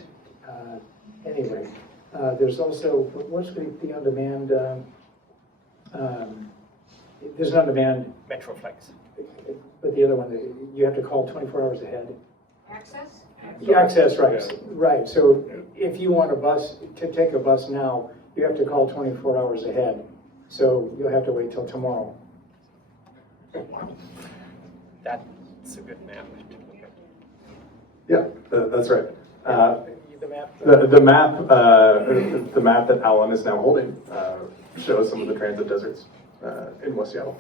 anyway. There's also, what's the on-demand, there's an on-demand Metroflex. but the other one, you have to call 24 hours ahead. Access? Yeah, access rights, right. So if you want a bus, to take a bus now, you have to call 24 hours ahead. So you'll have to wait till tomorrow. That's a good map. Yeah, that's right. The map? The map that Alan is now holding shows some of the transit deserts in West Seattle.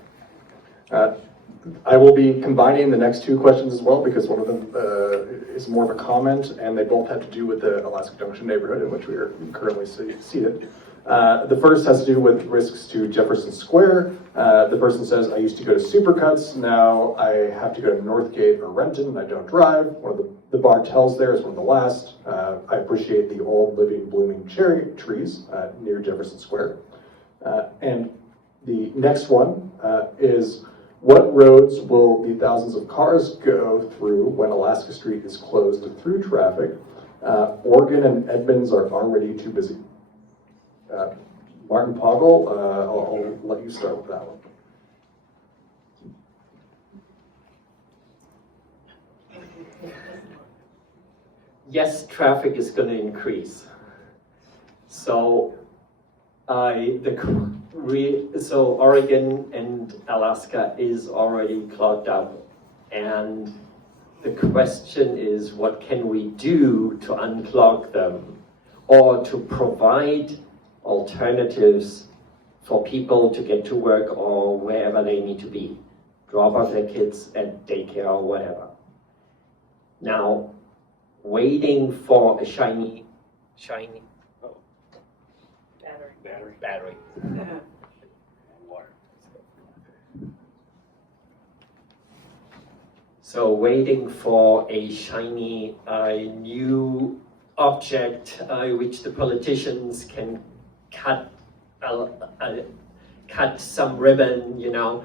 I will be combining the next two questions as well because one of them is more of a comment and they both have to do with the Alaska Junction neighborhood in which we are currently seated. The first has to do with risks to Jefferson Square. The person says, I used to go to Supercuts, now I have to go to Northgate or Renton, and I don't drive. One of the Bartels there is one of the last. I appreciate the old living blooming cherry trees near Jefferson Square. And the next one is, what roads will the thousands of cars go through when Alaska Street is closed through traffic? Oregon and Edmonds are already too busy. Martin Pagel, I'll let you start with that one. Yes, traffic is going to increase. So, so Oregon and Alaska is already clogged up, and the question is, what can we do to unclog them, or to provide alternatives for people to get to work or wherever they need to be, drop off their kids at daycare or whatever. Now, waiting for a shiny, oh, battery. So waiting for a shiny new object which the politicians can cut some ribbon, you know,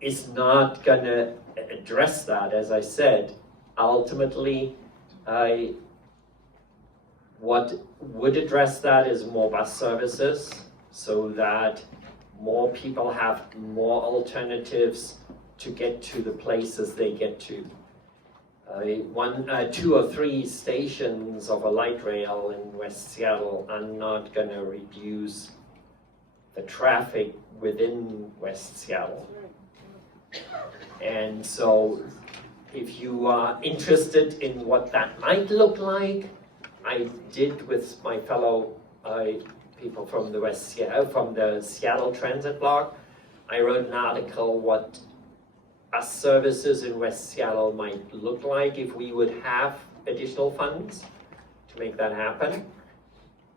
is not gonna address that. As I said, ultimately, what would address that is more bus services, so that more people have more alternatives to get to the places they get to. 2 or 3 stations of a light rail in West Seattle are not going to reduce the traffic within West Seattle. And so if you are interested in what that might look like, I did with my fellow people from the from the Seattle Transit blog, I wrote an article what bus services in West Seattle might look like if we would have additional funds to make that happen.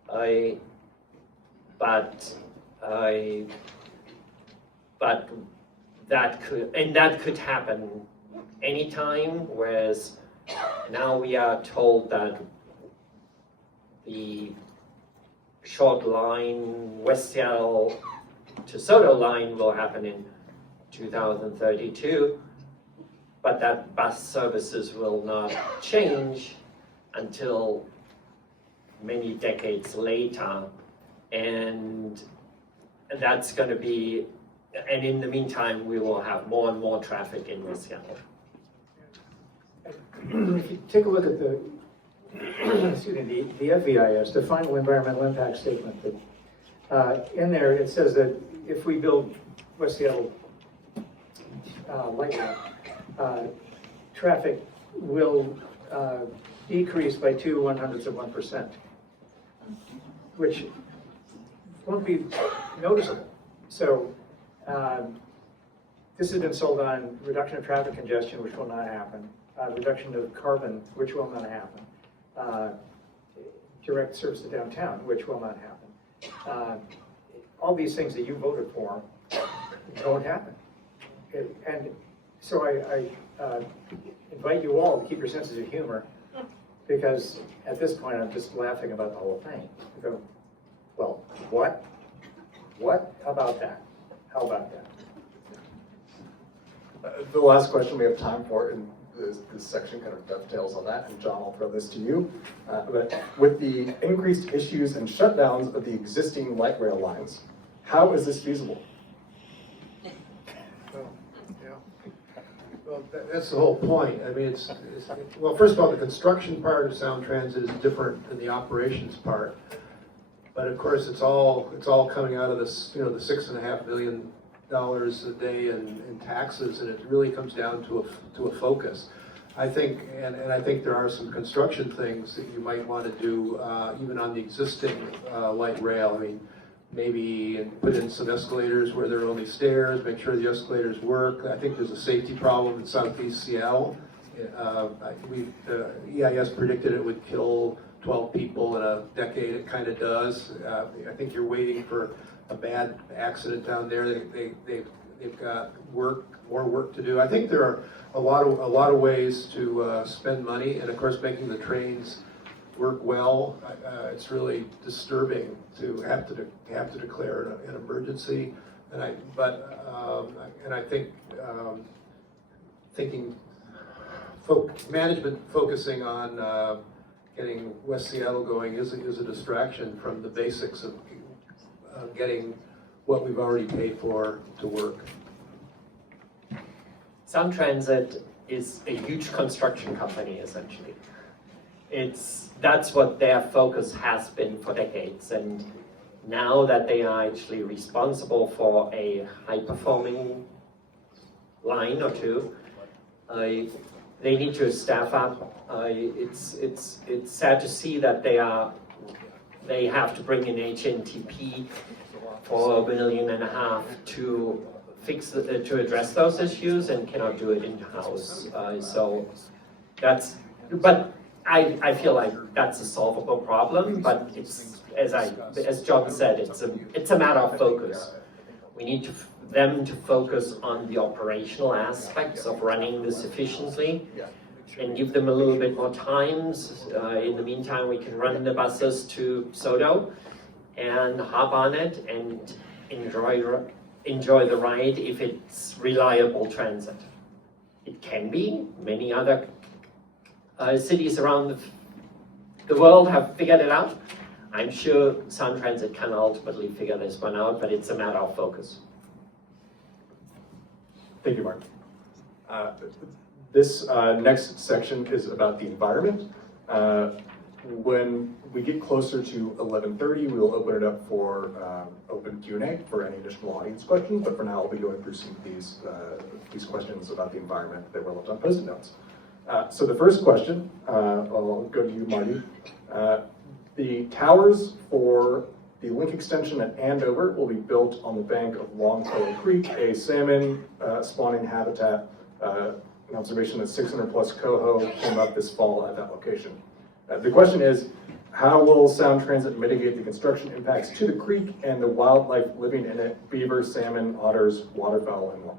But that could happen anytime, whereas now we are told that the short line West Seattle to Soto line will happen in 2032, but that bus services will not change until many decades later, and that's going to be, and in the meantime we will have more and more traffic in West Seattle. If you take a look at the FEIS, the final environmental impact statement, that in there it says that if we build West Seattle light rail, traffic will decrease by 0.02%, which won't be noticeable. So this has been sold on reduction of traffic congestion, which will not happen, reduction of carbon, which will not happen, direct service to downtown, which will not happen. All these things that you voted for don't happen. And so I invite you all to keep your senses of humor, because at this point I'm just laughing about the whole thing. I go, well, what? What about that? How about that? The last question we have time for, and this section kind of dovetails on that, and John, I'll throw this to you. But with the increased issues and shutdowns of the existing light rail lines, how is this feasible? Well, that's the whole point. I mean, well, first of all, the construction part of Sound Transit is different than the operations part. But of course, it's all coming out of this, the $6.5 billion a day in taxes, and it really comes down to a focus. I think, and I think there are some construction things that you might want to do even on the existing light rail. I mean, maybe put in some escalators where there are only stairs, make sure the escalators work. I think there's a safety problem in Southeast Seattle. EIS predicted it would kill 12 people in a decade. It kind of does. I think you're waiting for a bad accident down there. They've got more work to do. I think there are a lot of ways to spend money, and of course making the trains work well. It's really disturbing to have to declare an emergency, and I think management focusing on getting West Seattle going is a distraction from the basics of getting what we've already paid for to work. Sound Transit is a huge construction company, essentially. That's what their focus has been for decades, and now that they are actually responsible for a high-performing line or two, they need to staff up. It's sad to see that they have to bring in HNTP for $1.5 billion to to address those issues and cannot do it in-house. But I feel like that's a solvable problem, but it's, as John said, it's a matter of focus. We need them to focus on the operational aspects of running this efficiently and give them a little bit more time. In the meantime, we can run the buses to Soto and hop on it and enjoy the ride if it's reliable transit. It can be. Many other cities around the world have figured it out. I'm sure Sound Transit can ultimately figure this one out, but it's a matter of focus. Thank you, Mark. This next section is about the environment. When we get closer to 11:30, we will open it up for open Q&A for any additional audience questions, but for now I'll be going through some of these questions about the environment that were left on Post-it notes. So the first question, I'll go to you, Marty. The towers for the link extension at Andover will be built on the bank of Longfellow Creek, a salmon spawning habitat. An observation that 600 plus coho came up this fall at that location. The question is, how will Sound Transit mitigate the construction impacts to the creek and the wildlife living in it, beaver, salmon, otters, waterfowl, and more?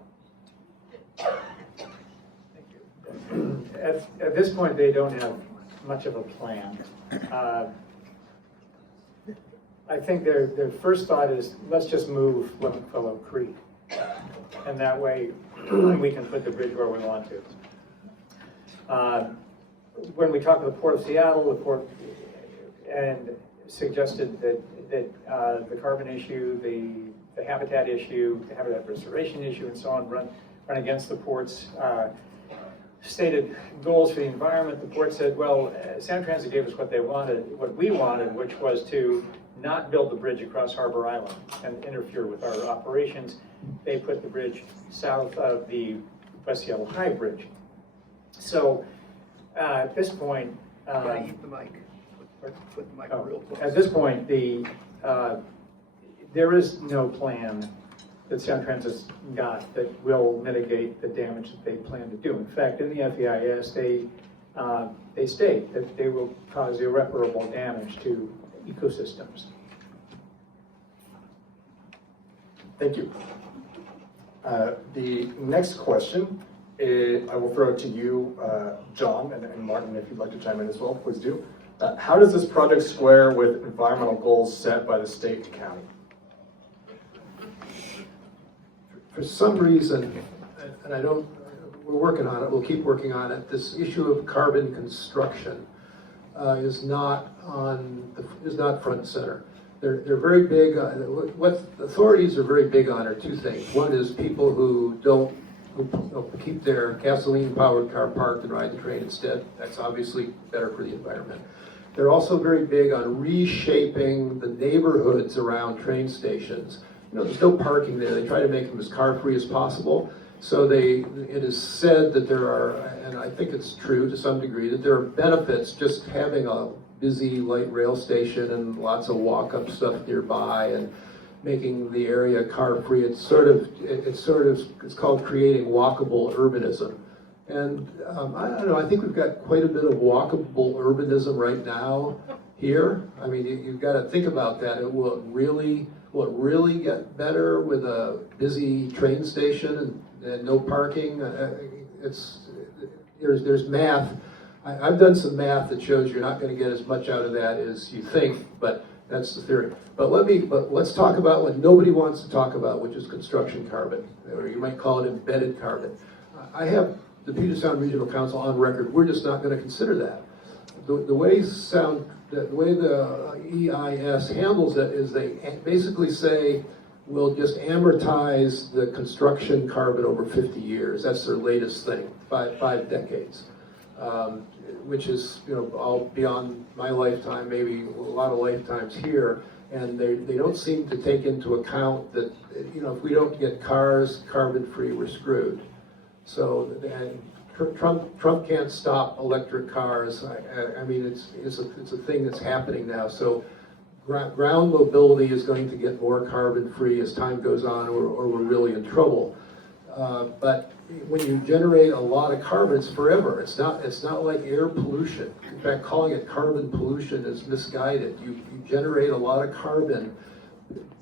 At this point, they don't have much of a plan. I think their first thought is, let's just move Longfellow Creek. And that way, we can put the bridge where we want to. When we talked to the Port of Seattle, the port and suggested that the carbon issue, the habitat issue, the habitat restoration issue, and so on run against the port's stated goals for the environment. The port said, well, Sound Transit gave us what we wanted, which was to not build the bridge across Harbor Island and interfere with our operations. They put the bridge south of the West Seattle High Bridge. So at this point, Keep the mic. Put the mic real close. at this point, there is no plan that Sound Transit's got that will mitigate the damage that they plan to do. In fact, in the FEIS, they state that they will cause irreparable damage to ecosystems. Thank you. The next question, I will throw it to you, John, and Martin, if you'd like to chime in as well, please do. How does this project square with environmental goals set by the state and county? For some reason, and we're working on it, we'll keep working on it, this issue of carbon construction is not front and center. They're very big, what authorities are very big on are two things. One is people who keep their gasoline-powered car parked and ride the train instead. That's obviously better for the environment. They're also very big on reshaping the neighborhoods around train stations. You know, there's no parking there. They try to make them as car-free as possible. So it is said that there are, and I think it's true to some degree, that there are benefits just having a busy light rail station and lots of walk-up stuff nearby and making the area car-free. It's called creating walkable urbanism. And I don't know, I think we've got quite a bit of walkable urbanism right now here. I mean, you've got to think about that. Will it really get better with a busy train station and no parking? There's math. I've done some math that shows you're not going to get as much out of that as you think, but that's the theory. But let's talk about what nobody wants to talk about, which is construction carbon, or you might call it embedded carbon. I have the Puget Sound Regional Council on record. We're just not going to consider that the way the EIS handles it is they basically say, we'll just amortize the construction carbon over 50 years. That's their latest thing, five decades. Which is, all beyond my lifetime, maybe a lot of lifetimes here. And they don't seem to take into account that, if we don't get cars carbon-free, we're screwed. So, and Trump can't stop electric cars. I mean, it's a thing that's happening now. So ground mobility is going to get more carbon-free as time goes on, or we're really in trouble. But when you generate a lot of carbon, it's forever. It's not like air pollution. In fact, calling it carbon pollution is misguided. You generate a lot of carbon,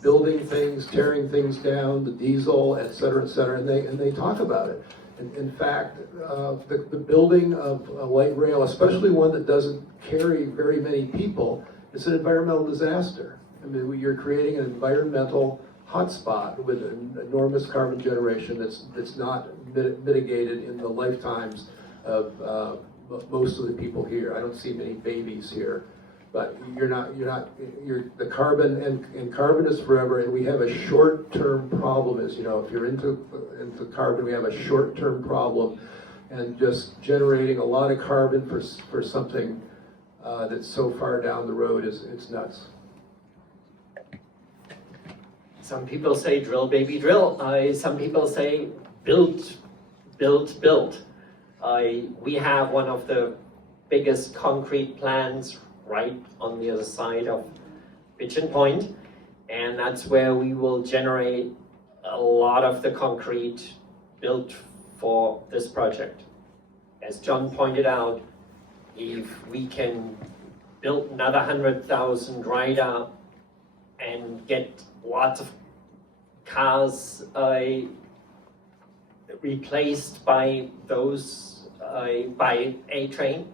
building things, tearing things down, the diesel, et cetera, and they talk about it. In fact, the building of a light rail, especially one that doesn't carry very many people, is an environmental disaster. I mean, you're creating an environmental hotspot with an enormous carbon generation that's not mitigated in the lifetimes of most of the people here. I don't see many babies here, but the carbon and carbon is forever, and we have a short-term problem. As you know, if you're into carbon, we have a short-term problem, and just generating a lot of carbon for something that's so far down the road it's nuts. Some people say drill, baby, drill. Some people say build, build, build. We have one of the biggest concrete plants right on the other side of Pigeon Point, and that's where we will generate a lot of the concrete built for this project. As John pointed out, if we can build another 100,000 rider and get lots of cars replaced by those by a train,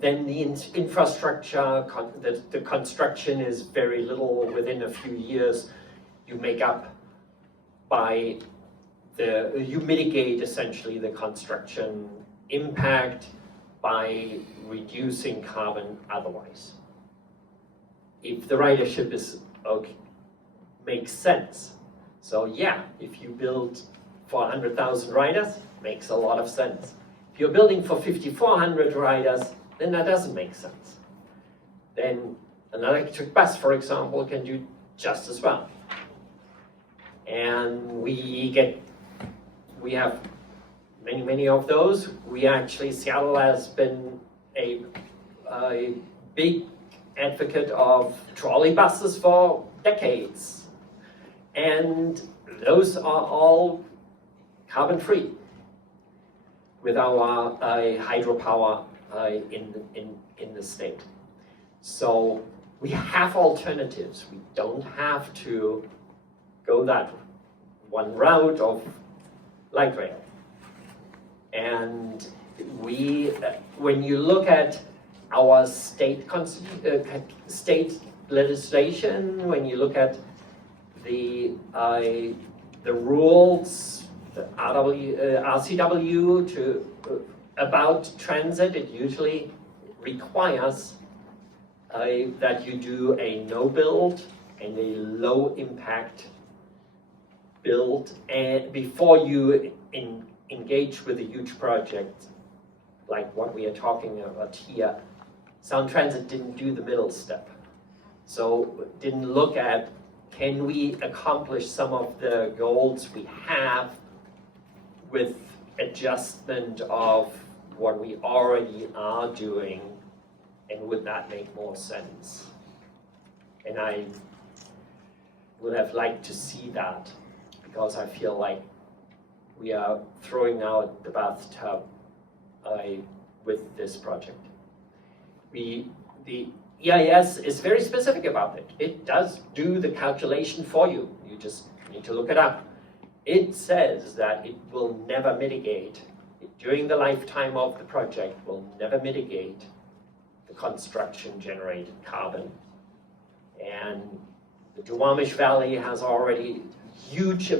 then the infrastructure, the construction is very little. Within a few years, you make up by you mitigate essentially the construction impact by reducing carbon otherwise. If the ridership is makes sense. So yeah, if you build for 100,000 riders, makes a lot of sense. If you're building for 5,400 riders, then that doesn't make sense. Then an electric bus, for example, can do just as well. And we have many of those. Seattle has been a big advocate of trolley buses for decades. And those are all carbon-free with our hydropower in the state. So we have alternatives. We don't have to go that one route of light rail. And when you look at our state legislation, when you look at the rules, the RCW about transit, it usually requires that you do a no build and a low impact build, and before you engage with a huge project like what we are talking about here. Sound Transit didn't do the middle step, so didn't look at, can we accomplish some of the goals we have with adjustment of what we already are doing, and would that make more sense? And I would have liked to see that, because I feel like we are throwing out the bathtub with this project. The EIS is very specific about it. It does do the calculation for you. You just need to look it up. It says that it will never mitigate, during the lifetime of the project, will never mitigate the construction generated carbon. And the Duwamish Valley has already huge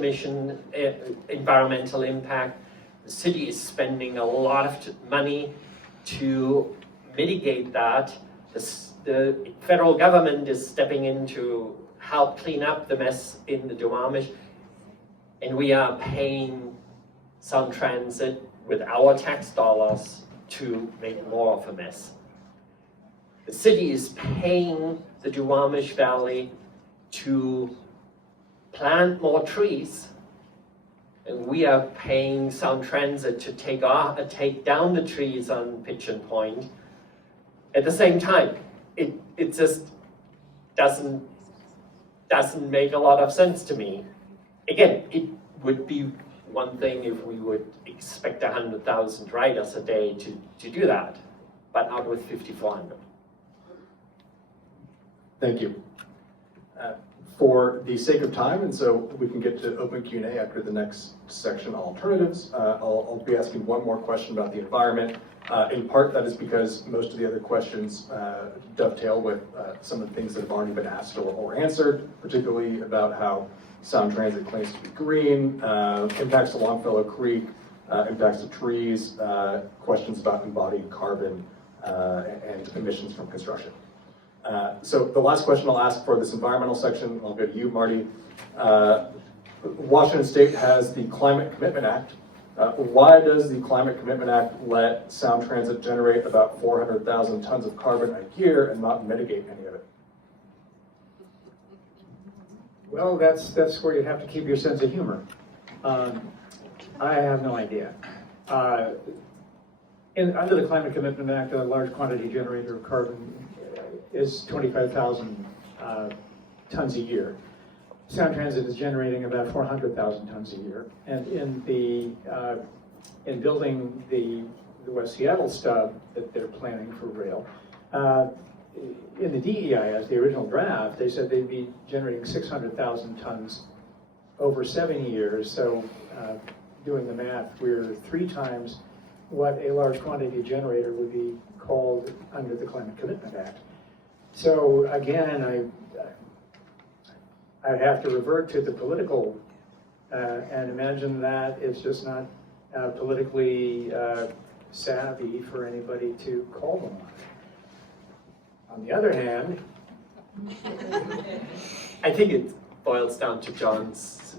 environmental impact. The city is spending a lot of money to mitigate that. The federal government is stepping in to help clean up the mess in the Duwamish, and we are paying Sound Transit with our tax dollars to make more of a mess. The city is paying the Duwamish Valley to plant more trees, and we are paying Sound Transit to take down the trees on Pigeon Point. At the same time, it just doesn't make a lot of sense to me. Again, it would be one thing if we would expect 100,000 riders a day to do that, but not with 5,400. Thank you. For the sake of time, and so we can get to open Q&A after the next section, alternatives, I'll be asking one more question about the environment. In part, that is because most of the other questions dovetail with some of the things that have already been asked or answered, particularly about how Sound Transit claims to be green, impacts to Longfellow Creek, impacts to trees, questions about embodied carbon, and emissions from construction. So the last question I'll ask for this environmental section, I'll go to you, Marty. Washington State has the Climate Commitment Act. Why does the Climate Commitment Act let Sound Transit generate about 400,000 tons of carbon a year and not mitigate any of it? Well, that's where you have to keep your sense of humor. I have no idea. Under the Climate Commitment Act, a large quantity generator of carbon is 25,000 tons a year. Sound Transit is generating about 400,000 tons a year. And in building the West Seattle stub that they're planning for rail, in the DEIS, the original draft, they said they'd be generating 600,000 tons over 7 years. So doing the math, we're 3 times what a large quantity generator would be called under the Climate Commitment Act. So again, I'd have to revert to the political and imagine that it's just not politically savvy for anybody to call them on it. On the other hand, I think it boils down to John's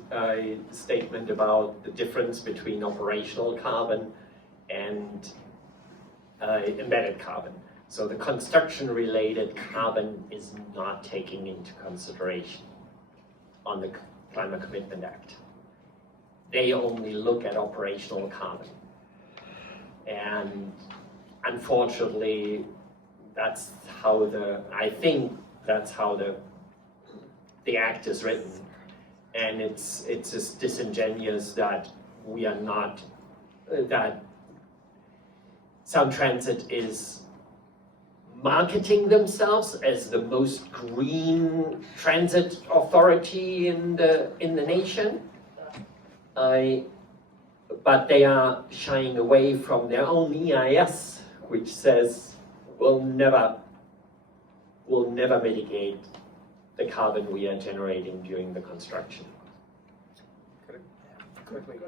statement about the difference between operational carbon and embedded carbon. So the construction-related carbon is not taken into consideration on the Climate Commitment Act. They only look at operational carbon. And unfortunately, that's how I think that's how the act is written. And it's just disingenuous that we are not, that Sound Transit is marketing themselves as the most green transit authority in the nation. But they are shying away from their own EIS, which says we'll never mitigate the carbon we are generating during the construction. quickly.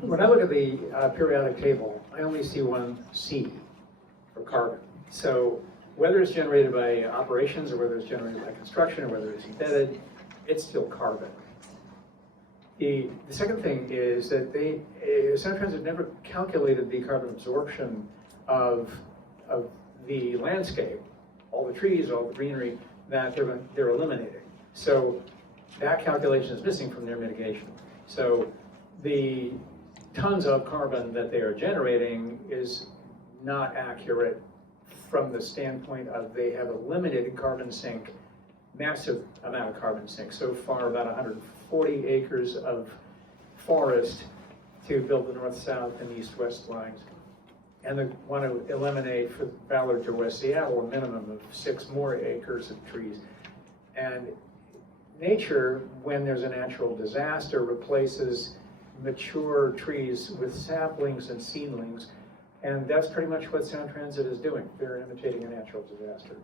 When I look at the periodic table, I only see one C for carbon. So whether it's generated by operations or whether it's generated by construction or whether it's embedded, it's still carbon. The second thing is that Sound Transit never calculated the carbon absorption of the landscape, all the trees, all the greenery that they're eliminating. So that calculation is missing from their mitigation. So the tons of carbon that they are generating is not accurate from the standpoint of they have eliminated carbon sink, massive amount of carbon sink. So far, about 140 acres of forest to build the north-south and east-west lines. And they want to eliminate for Ballard to West Seattle a minimum of 6 more acres of trees. And nature, when there's a natural disaster, replaces mature trees with saplings and seedlings. And that's pretty much what Sound Transit is doing. They're imitating a natural disaster.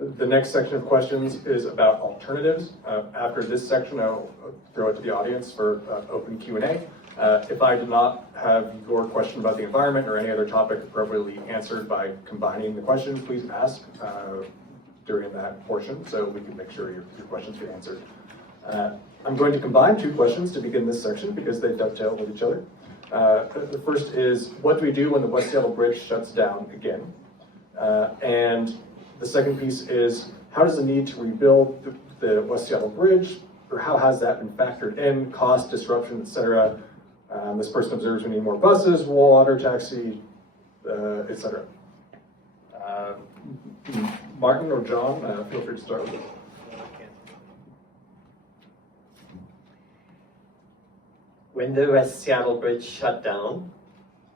The next section of questions is about alternatives. After this section, I'll throw it to the audience for open Q&A. If I did not have your question about the environment or any other topic appropriately answered by combining the questions, please ask during that portion so we can make sure your questions get answered. I'm going to combine two questions to begin this section because they dovetail with each other. The first is, what do we do when the West Seattle Bridge shuts down again? And the second piece is, how does the need to rebuild the West Seattle Bridge, or how has that been factored in, cost, disruption, etc.? This person observes we need more buses, water taxi, etc. Martin or John, feel free to start with it. When the West Seattle Bridge shut down,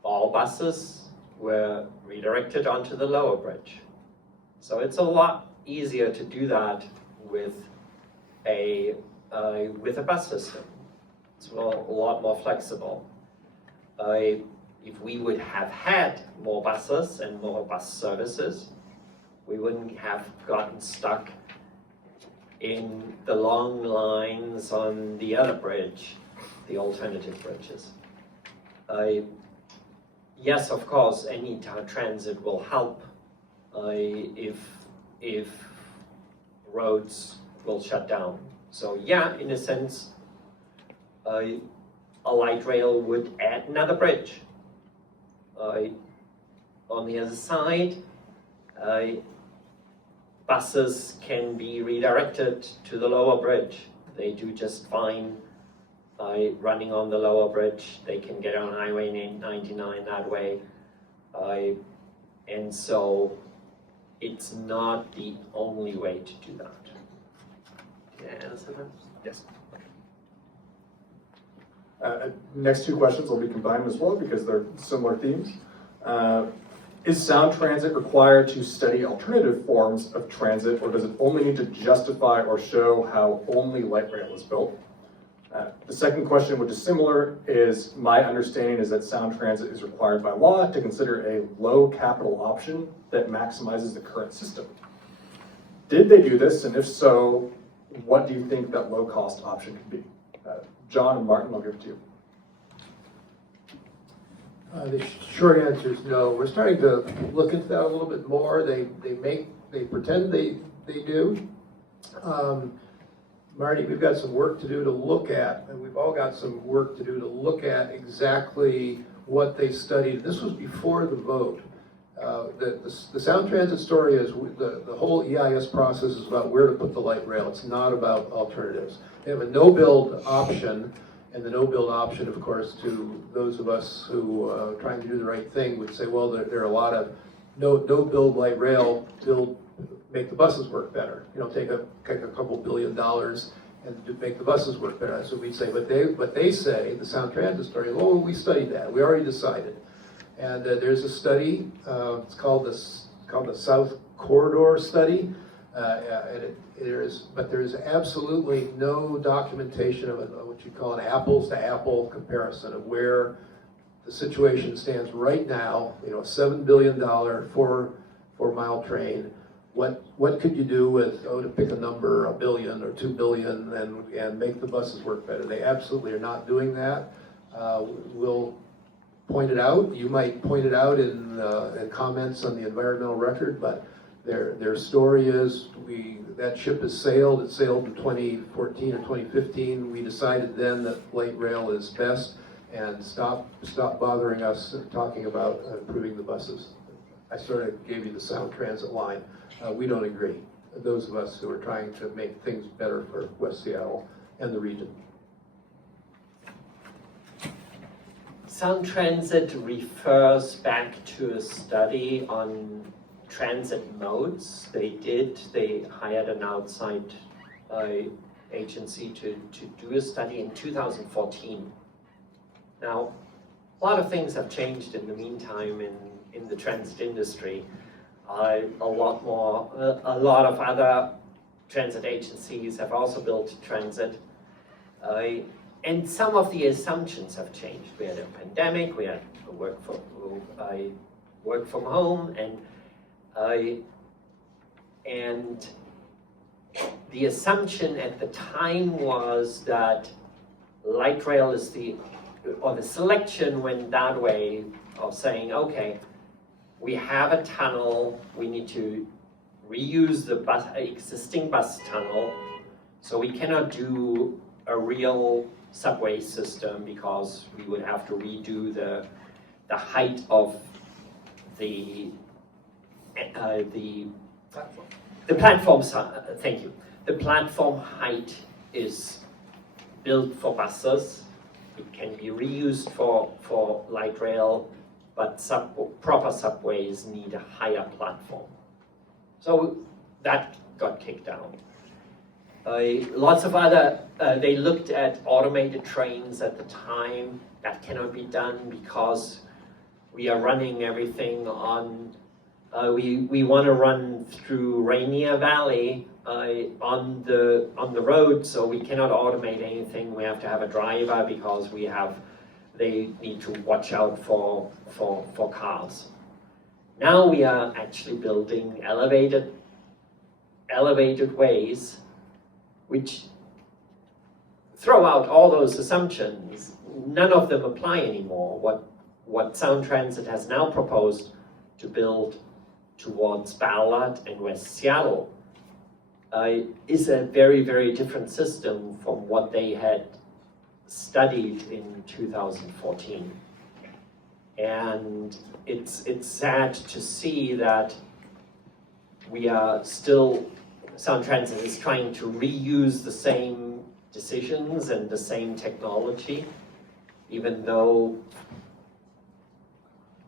all buses were redirected onto the lower bridge. So it's a lot easier to do that with a bus system. It's a lot more flexible. If we would have had more buses and more bus services, we wouldn't have gotten stuck in the long lines on the other bridge, the alternative bridges. Yes, of course, any transit will help if roads will shut down. So yeah, in a sense, a light rail would add another bridge. On the other side, buses can be redirected to the lower bridge. They do just fine by running on the lower bridge. They can get on Highway 99 that way. And so it's not the only way to do that. Can I answer that? Yes. Next two questions will be combined as well because they're similar themes. Is sound transit required to study alternative forms of transit, or does it only need to justify or show how only light rail is built? The second question, which is similar, is my understanding is that sound transit is required by law to consider a low capital option that maximizes the current system. Did they do this, and if so, what do you think that low cost option could be? John and Martin, I'll give it to you. The short answer is no. We're starting to look into that a little bit more. They pretend they do. Marty, we've got some work to do to look at, and we've all got some work to do to look at exactly what they studied. This was before the vote. The sound transit story is the whole EIS process is about where to put the light rail. It's not about alternatives. They have a no-build option, and the no-build option, of course, to those of us who are trying to do the right thing would say, well, there are a lot of no-build light rail, make the buses work better. You know, take a couple $1 billion and make the buses work better. That's what we'd say. But they say, the sound transit story, oh, we studied that. We already decided. And there's a study, it's called the South Corridor Study, but there's absolutely no documentation of what you call an apples to apple comparison of where the situation stands right now. You know, a $7 billion 4-mile train. What could you do with, to pick a number, $1 billion or $2 billion and make the buses work better? They absolutely are not doing that. We'll point it out. You might point it out in comments on the environmental record, but their story is that ship has sailed. It sailed in 2014 or 2015. We decided then that light rail is best, and stop bothering us talking about improving the buses. I sort of gave you the sound transit line. We don't agree. Those of us who are trying to make things better for West Seattle and the region. Sound transit refers back to a study on transit modes. They hired an outside agency to do a study in 2014. Now, a lot of things have changed in the meantime in the transit industry. A lot of other transit agencies have also built transit. And some of the assumptions have changed. We had a pandemic, we had work from home, and the assumption at the time was that light rail is the or the selection went that way of saying, okay, we have a tunnel, we need to reuse the existing bus tunnel, so we cannot do a real subway system because we would have to redo the height of the platform. Thank you. The platform height is built for buses. It can be reused for light rail, but proper subways need a higher platform. So that got kicked out. Lots of other, they looked at automated trains at the time. That cannot be done because we are running everything on, we want to run through Rainier Valley on the road, so we cannot automate anything. We have to have a driver because they need to watch out for cars. Now we are actually building elevated ways which throw out all those assumptions. None of them apply anymore. What Sound Transit has now proposed to build towards Ballard and West Seattle is a very, very different system from what they had studied in 2014. And it's sad to see that we are still, Sound Transit is trying to reuse the same decisions and the same technology, even though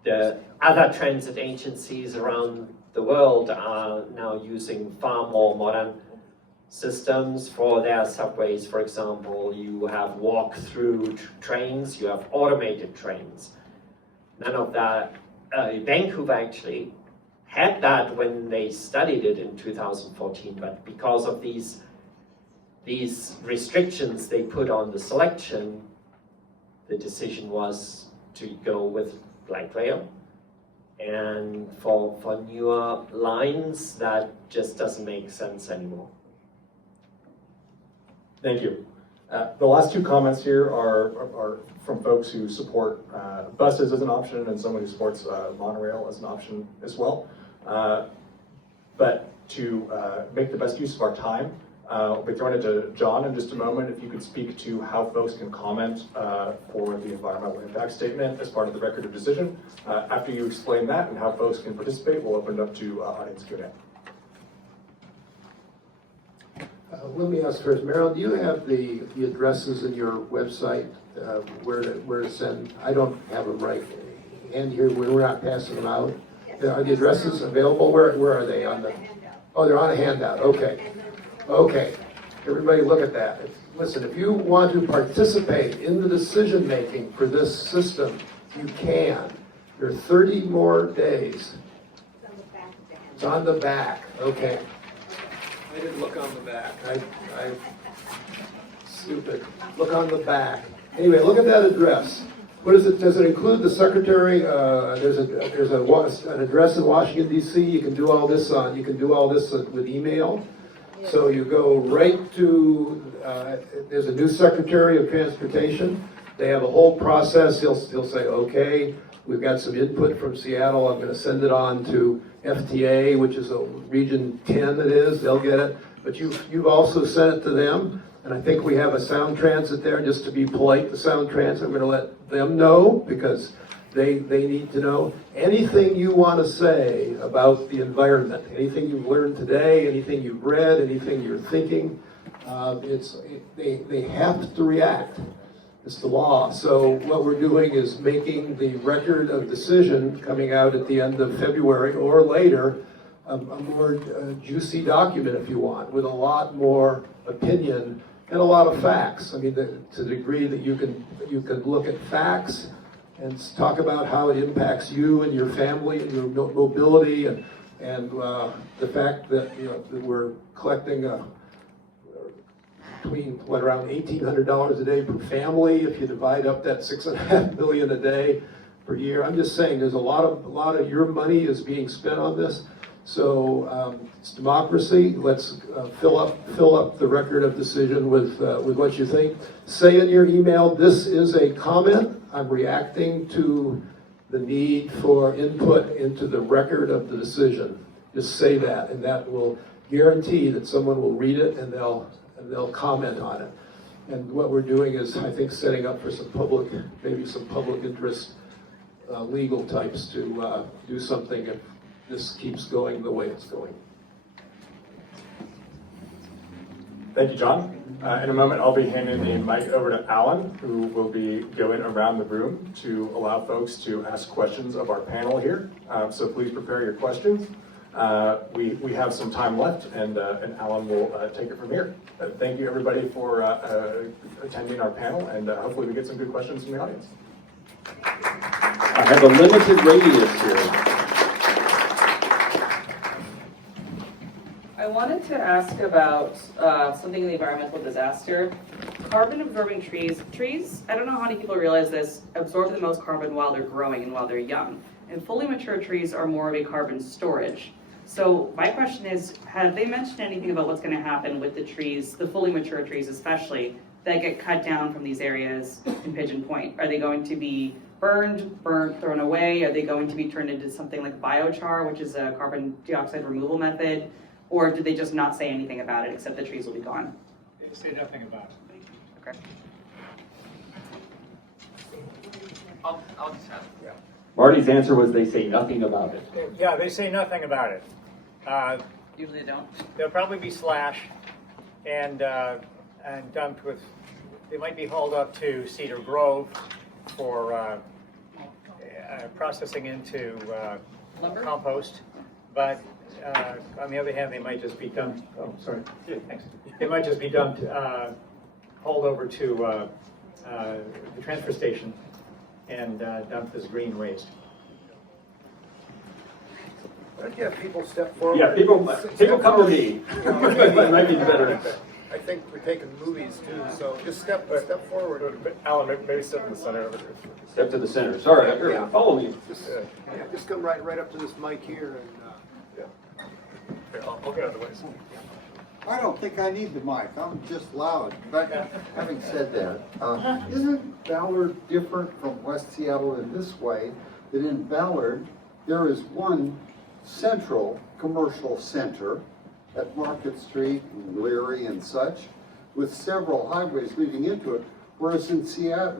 the other transit agencies around the world are now using far more modern systems for their subways. For example, you have walk-through trains, you have automated trains. None of that, Vancouver actually had that when they studied it in 2014, but because of these restrictions they put on the selection, the decision was to go with light rail. And for newer lines, that just doesn't make sense anymore. Thank you. The last two comments here are from folks who support buses as an option and someone who supports monorail as an option as well. But to make the best use of our time, I'll be throwing it to John in just a moment. If you could speak to how folks can comment for the environmental impact statement as part of the record of decision. After you explain that and how folks can participate, we'll open it up to audience Q&A. Let me ask first, Meryl, do you have the addresses in your website where to send? I don't have them right hand here. We're not passing them out. Are the addresses available? Where are they on the? Oh, they're on a handout. Okay. Okay. Everybody, look at that. Listen, if you want to participate in the decision making for this system, you can. There are 30 more days. It's on the back. Okay. I didn't look on the back. I stupid. Look on the back. Anyway, look at that address. What is it? Does it include the secretary? There's an address in Washington D.C. You can do all this on. You can do all this with email. So you go right to. There's a new Secretary of Transportation. They have a whole process. He'll say, okay, we've got some input from Seattle. I'm going to send it on to FTA, which is a Region 10 it is, they'll get it. But you've also sent it to them, and I think we have a Sound Transit there, just to be polite to Sound Transit. I'm going to let them know, because they need to know. Anything you want to say about the environment, anything you've learned today, anything you've read, anything you're thinking, they have to react. It's the law. So what we're doing is making the record of decision coming out at the end of February or later a more juicy document, if you want, with a lot more opinion and a lot of facts. I mean, to the degree that you can look at facts and talk about how it impacts you and your family and your mobility and the fact that that we're collecting between around $1,800 a day per family if you divide up that $6.5 million a day per year. I'm just saying there's a lot of your money is being spent on this. So it's democracy. Let's fill up the record of decision with what you think. Say in your email, this is a comment. I'm reacting to the need for input into the record of the decision. Just say that, and that will guarantee that someone will read it and they'll comment on it. And what we're doing is, I think, setting up for some public, maybe some public interest legal types to do something if this keeps going the way it's going. Thank you, John. In a moment, I'll be handing the mic over to Alan, who will be going around the room to allow folks to ask questions of our panel here. So please prepare your questions. We have some time left, and Alan will take it from here. Thank you, everybody, for attending our panel, and hopefully we get some good questions from the audience. I have a limited radius here. I wanted to ask about something in the environmental disaster. Carbon absorbing trees. Trees, I don't know how many people realize this, absorb the most carbon while they're growing and while they're young. And fully mature trees are more of a carbon storage. So my question is, have they mentioned anything about what's going to happen with the trees, the fully mature trees especially, that get cut down from these areas in Pigeon Point? Are they going to be burned, thrown away? Are they going to be turned into something like biochar, which is a carbon dioxide removal method? Or did they just not say anything about it, except the trees will be gone? They say nothing about it. Okay. I'll just have. Yeah. Marty's answer was they say nothing about it. Yeah, they say nothing about it. Usually they don't. They'll probably be slashed and dumped with, they might be hauled up to Cedar Grove for processing into Lumber? compost. But on the other hand, they might just be dumped, oh, sorry, thanks. They might just be dumped, hauled over to the transfer station and dumped as green waste. Why don't you have people step forward? Yeah, people come to me. It might be better. I think we're taking movies too, so just step forward. Alan, maybe step in the center over here. Step to the center. Sorry, here, follow me. Just come right up to this mic here and. Here, I'll get out of the way. I don't think I need the mic, I'm just loud. But having said that, isn't Ballard different from West Seattle in this way? That in Ballard, there is one central commercial center at Market Street and Leary and such, with several highways leading into it. Whereas in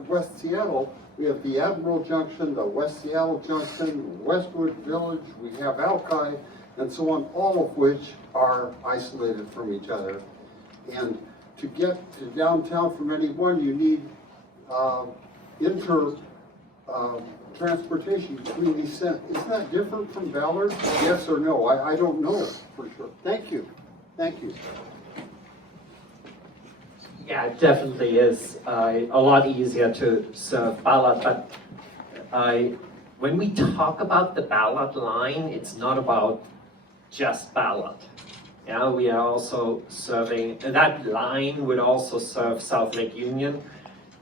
West Seattle, we have the Admiral Junction, the West Seattle Junction, Westwood Village, we have Alki, and so on, all of which are isolated from each other. And to get to downtown from any one, you need transportation between these centers. Isn't that different from Ballard? Yes or no? I don't know for sure. Thank you. Thank you. Yeah, it definitely is a lot easier to serve Ballard, but when we talk about the Ballard line, it's not about just Ballard. Yeah, we are also serving, that line would also serve South Lake Union,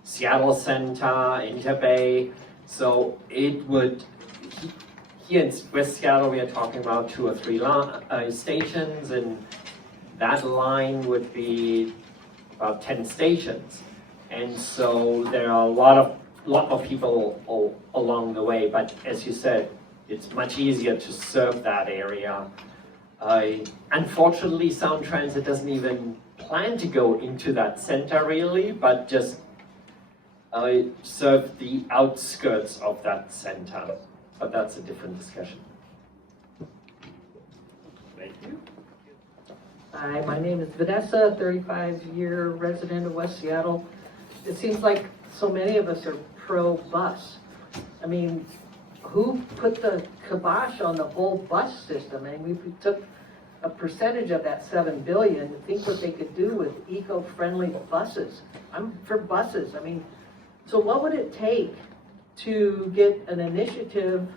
Seattle Center, Interbay. So it would, here in West Seattle, we are talking about 2 or 3 stations, and that line would be about 10 stations. And so there are a lot of people along the way, but as you said, it's much easier to serve that area. Unfortunately, Sound Transit doesn't even plan to go into that center really, but just serve the outskirts of that center. But that's a different discussion. Thank you. Hi, my name is Vanessa, 35-year resident of West Seattle. It seems like so many of us are pro-bus. I mean, who put the kibosh on the whole bus system? I mean, we took a percentage of that $7 billion to think what they could do with eco-friendly buses. I'm for buses. I mean, so what would it take to get an initiative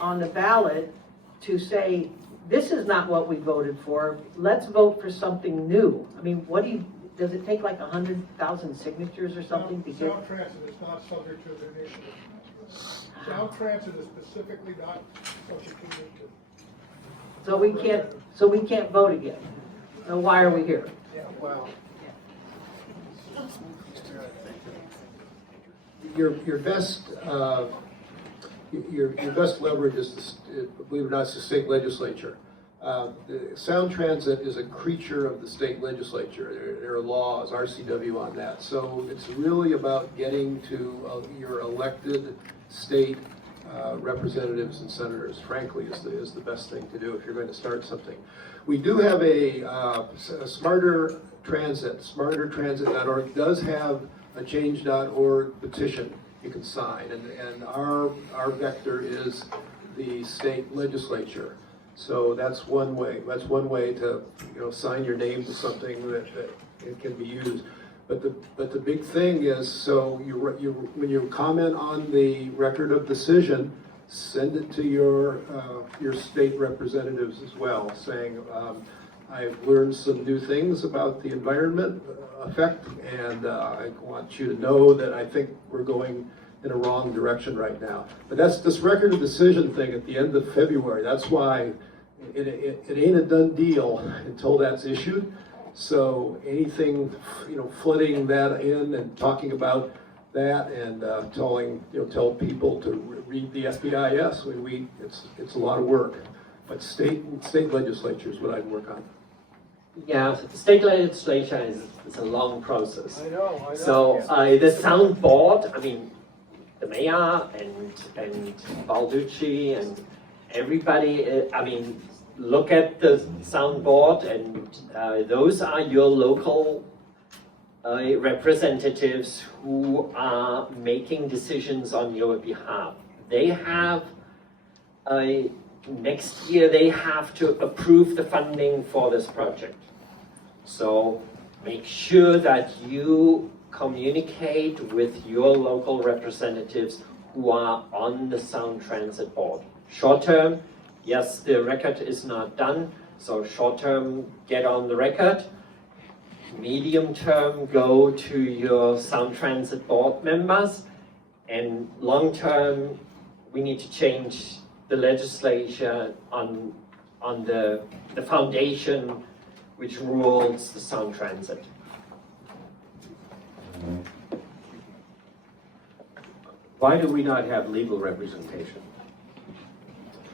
on the ballot to say, this is not what we voted for, let's vote for something new? I mean, does it take like 100,000 signatures or something to get? Sound Transit is not subject to the initiative. Sound Transit is specifically not subject to the initiative. So we can't vote again. So why are we here? Your best leverage is, believe it or not, it's the state legislature. The Sound Transit is a creature of the state legislature. There are laws, RCW on that. So it's really about getting to your elected state representatives and senators, frankly, is the best thing to do if you're going to start something. We do have a Smarter Transit, smartertransit.org does have a change.org petition you can sign, and our vector is the state legislature. So that's one way. That's one way to sign your name to something that it can be used. But the big thing is, so when you comment on the record of decision, send it to your state representatives as well, saying I've learned some new things about the environment effect, and I want you to know that I think we're going in a wrong direction right now. But that's this record of decision thing at the end of February. That's why it ain't a done deal until that's issued. So anything, flooding that in and talking about that and tell people to read the SBIS. It's a lot of work, but state legislature is what I'd work on. Yeah, state legislature is a long process. I know. So the sound board, I mean, the mayor and Balducci and everybody, look at the sound board, and those are your local representatives who are making decisions on your behalf. They have, next year they have to approve the funding for this project. So make sure that you communicate with your local representatives who are on the Sound Transit Board. Short term, yes, the record is not done, so short term, get on the record. Medium term, go to your Sound Transit Board members, and long term, we need to change the legislation on the foundation which rules the Sound Transit. Why do we not have legal representation?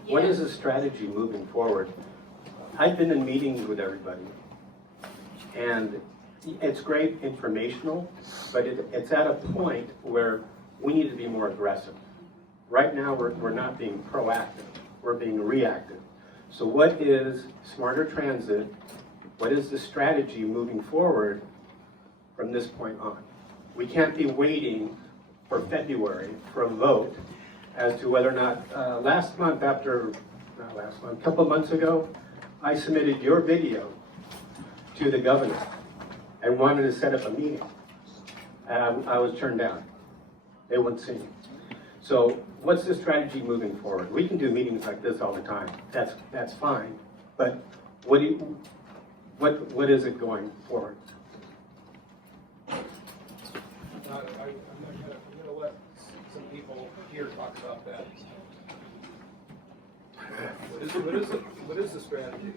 What is the strategy moving forward? I've been in meetings with everybody, and it's great informational, but it's at a point where we need to be more aggressive. Right now, we're not being proactive, we're being reactive. So what is Smarter Transit? What is the strategy moving forward from this point on? We can't be waiting for February for a vote as to whether or not, a couple of months ago, I submitted your video to the governor and wanted to set up a meeting. And I was turned down. They wouldn't see me. So what's the strategy moving forward? We can do meetings like this all the time. That's fine. But what is it going forward? I'm gonna let some people here talk about that. What is the strategy?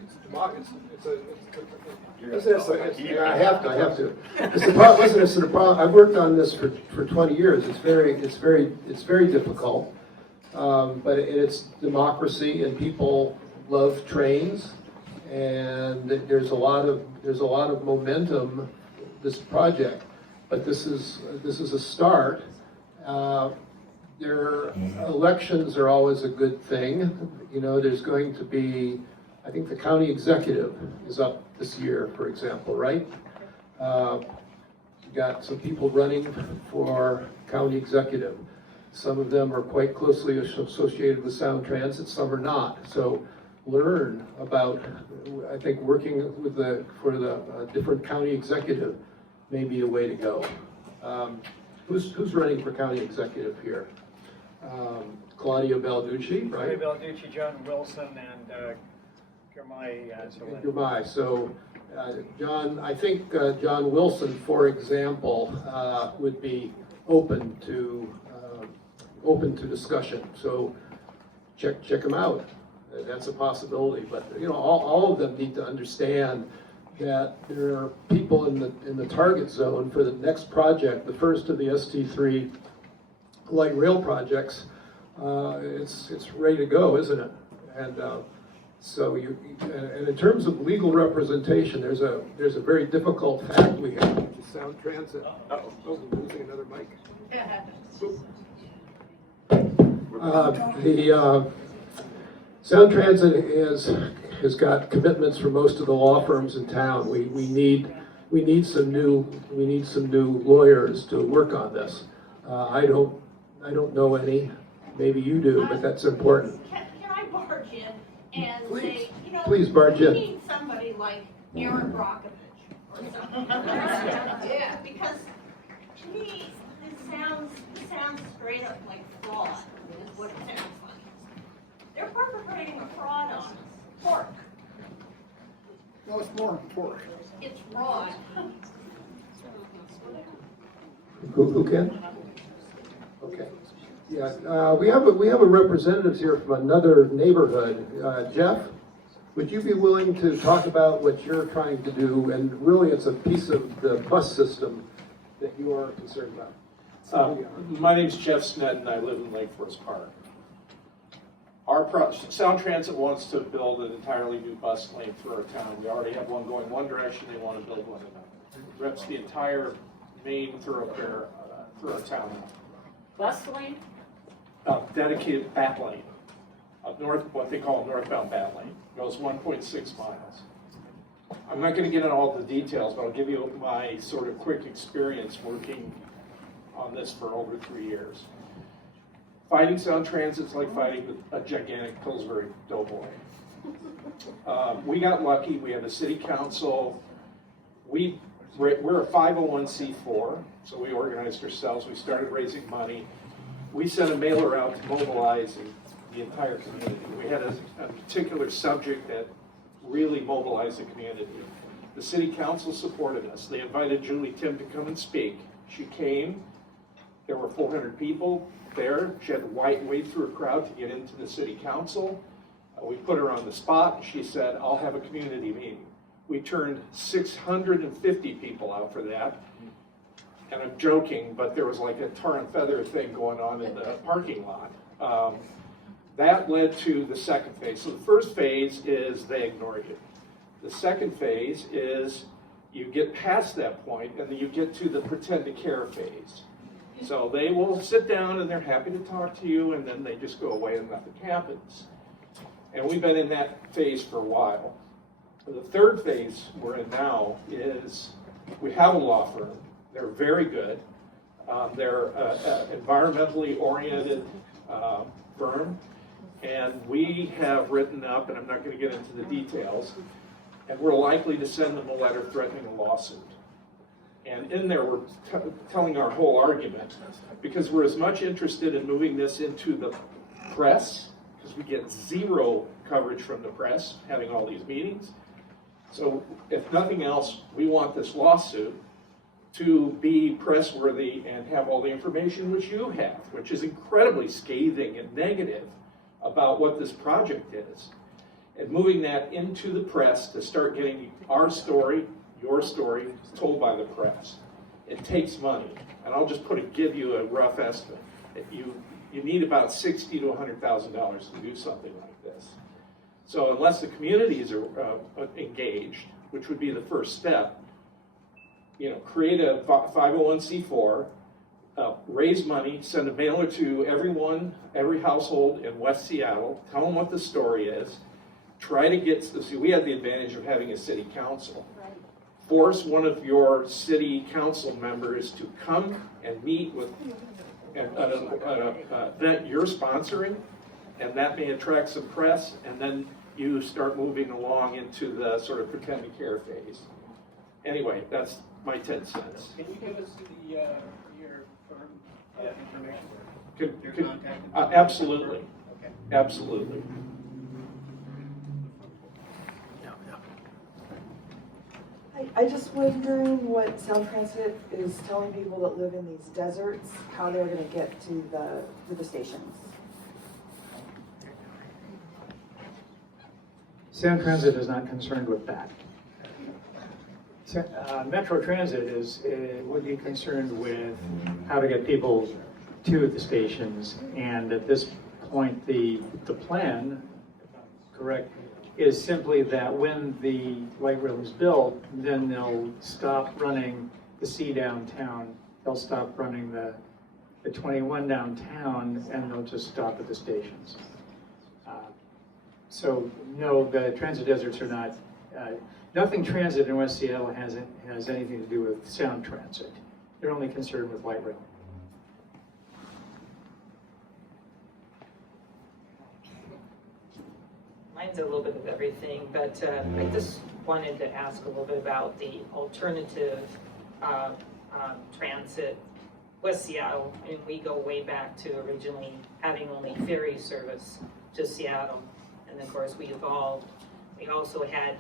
I have to. It's the problem. Listen, it's the problem. I've worked on this for 20 years. It's very difficult. But it's democracy, and people love trains, and there's a lot of momentum. This project, but this is a start. Elections are always a good thing. There's going to be, I think the county executive is up this year, for example, right? You got some people running for county executive. Some of them are quite closely associated with Sound Transit, some are not. So learn about, I think working for the different county executive may be a way to go. Who's running for county executive here? Claudia Balducci, right? Claudia Balducci, John Wilson, and Germay. So, John, I think John Wilson, for example, would be open to discussion. So, check him out. That's a possibility, but, you know, all of them need to understand that there are people in the target zone for the next project, the first of the ST3 light rail projects. It's ready to go, isn't it? And so and in terms of legal representation, there's a very difficult fact we have, which is Sound Transit. Oh, I'm losing another mic. The Sound Transit has got commitments for most of the law firms in town. We need some new lawyers to work on this. I don't know any. Maybe you do, but that's important. Can I barge in and Please. say, you know, Please barge we in. need somebody like Aaron Brockovich or something. Yeah, because to me, this sounds straight up like fraud, is what it sounds like. They're perpetrating a fraud on us. Pork. No, it's more than pork. It's fraud. Who can? Okay. Yeah, we have a representative here from another neighborhood. Jeff, would you be willing to talk about what you're trying to do? And really, it's a piece of the bus system that you are concerned about. My name's Jeff Snedden, and I live in Lake Forest Park. Sound Transit wants to build an entirely new bus lane through our town. We already have one going one direction, they want to build one another. It reps the entire main thoroughfare through our town. Bus lane? Dedicated bat lane, what they call a northbound bat lane. Goes 1.6 miles. I'm not going to get into all the details, but I'll give you my sort of quick experience working on this for over 3 years. Fighting Sound Transit's like fighting a gigantic Pillsbury Doughboy. We got lucky. We have a city council. We're a 501c4, so we organized ourselves. We started raising money. We sent a mailer out to mobilize the entire community. We had a particular subject that really mobilized the community. The city council supported us. They invited Julie Tim to come and speak. She came. There were 400 people there. She had to wade through a crowd to get into the city council. We put her on the spot. She said, I'll have a community meeting. We turned 650 people out for that. And I'm joking, but there was like a tar and feather thing going on in the parking lot. That led to the second phase. So the first phase is they ignore you. The second phase is you get past that point and then you get to the pretend to care phase. So they will sit down and they're happy to talk to you and then they just go away and nothing happens. And we've been in that phase for a while. The third phase we're in now is we have a law firm. They're very good. They're an environmentally oriented firm. And we have written up, and I'm not going to get into the details, and we're likely to send them a letter threatening a lawsuit. And in there, we're telling our whole argument, because we're as much interested in moving this into the press, because we get zero coverage from the press, having all these meetings. So if nothing else, we want this lawsuit to be press-worthy and have all the information which you have, which is incredibly scathing and negative about what this project is. And moving that into the press to start getting our story, your story, told by the press. It takes money. And I'll just give you a rough estimate. You need about $60,000 to $100,000 to do something like this. So unless the communities are engaged, which would be the first step, create a 501c4, raise money, send a mailer to every household in West Seattle, tell them what the story is, try to get, see, we have the advantage of having a city council. Force one of your city council members to come and meet with an event you're sponsoring, and that may attract some press, and then you start moving along into the sort of pretend to care phase. Anyway, that's my 10 cents. Can you give us your firm information? Absolutely. Okay. Absolutely. I just wondering what Sound Transit is telling people that live in these deserts, how they're going to get to the stations. Sound Transit is not concerned with that. Metro Transit would be concerned with how to get people to the stations, and at this point, the plan, if I'm correct, is simply that when the light rail is built, then they'll stop running the C downtown, they'll stop running the 21 downtown, and they'll just stop at the stations. So no, the transit deserts are not, nothing transit in West Seattle has anything to do with sound transit. They're only concerned with light rail. Mine's a little bit of everything, but I just wanted to ask a little bit about the alternative transit. West Seattle, and we go way back to originally having only ferry service to Seattle. And of course we evolved. We also had,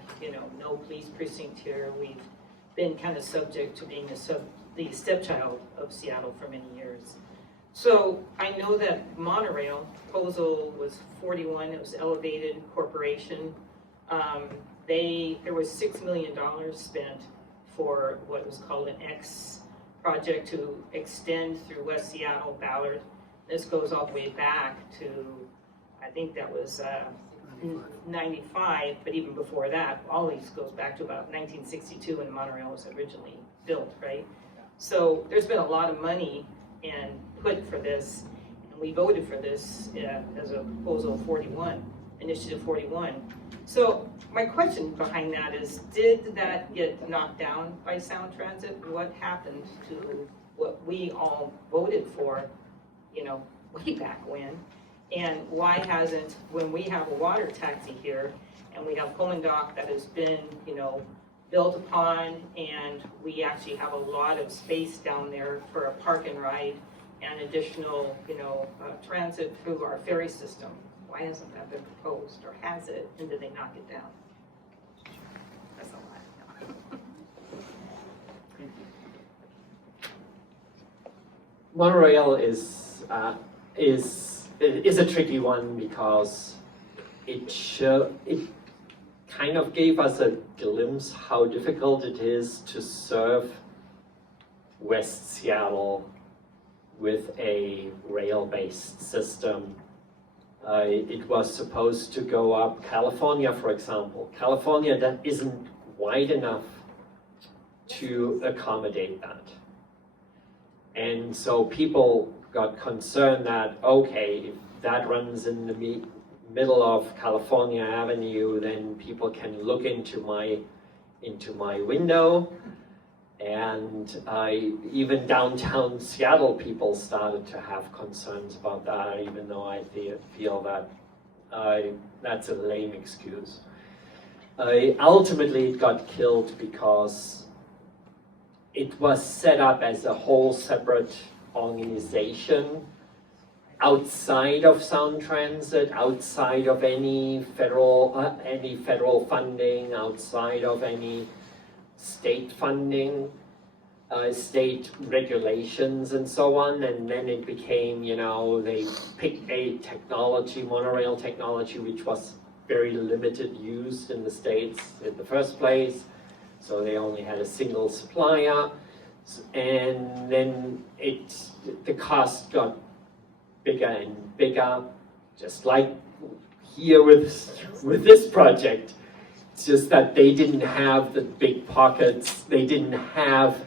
no police precinct here. We've been kind of subject to being the stepchild of Seattle for many years. So I know that monorail proposal was 41, it was Elevated Corporation. There was $6 million spent for what was called an X project to extend through West Seattle, Ballard. This goes all the way back to, I think that was 95, but even before that, all these goes back to about 1962 when the monorail was originally built, right? So there's been a lot of money and put for this, and we voted for this as a proposal 41, Initiative 41. So my question behind that is, did that get knocked down by Sound Transit? What happened to what we all voted for, way back when? And why hasn't, when we have a water taxi here, and we have Pullman Dock that has been, built upon, and we actually have a lot of space down there for a park and ride and additional, transit through our ferry system. Why hasn't that been proposed, or has it, and did they knock it down? That's a lot. Monorail is a tricky one because it kind of gave us a glimpse how difficult it is to serve West Seattle with a rail-based system. It was supposed to go up California, for example. California that isn't wide enough to accommodate that. And so people got concerned that, okay, if that runs in the middle of California Avenue, then people can look into my window. And even downtown Seattle people started to have concerns about that, even though I feel that that's a lame excuse. Ultimately, it got killed because it was set up as a whole separate organization outside of Sound Transit, outside of any federal funding, outside of any state funding, state regulations and so on, and then it became, they picked a technology, monorail technology, which was very limited use in the States in the first place, so they only had a single supplier, and then the cost got bigger and bigger, just like here with this project. It's just that they didn't have the big pockets, they didn't have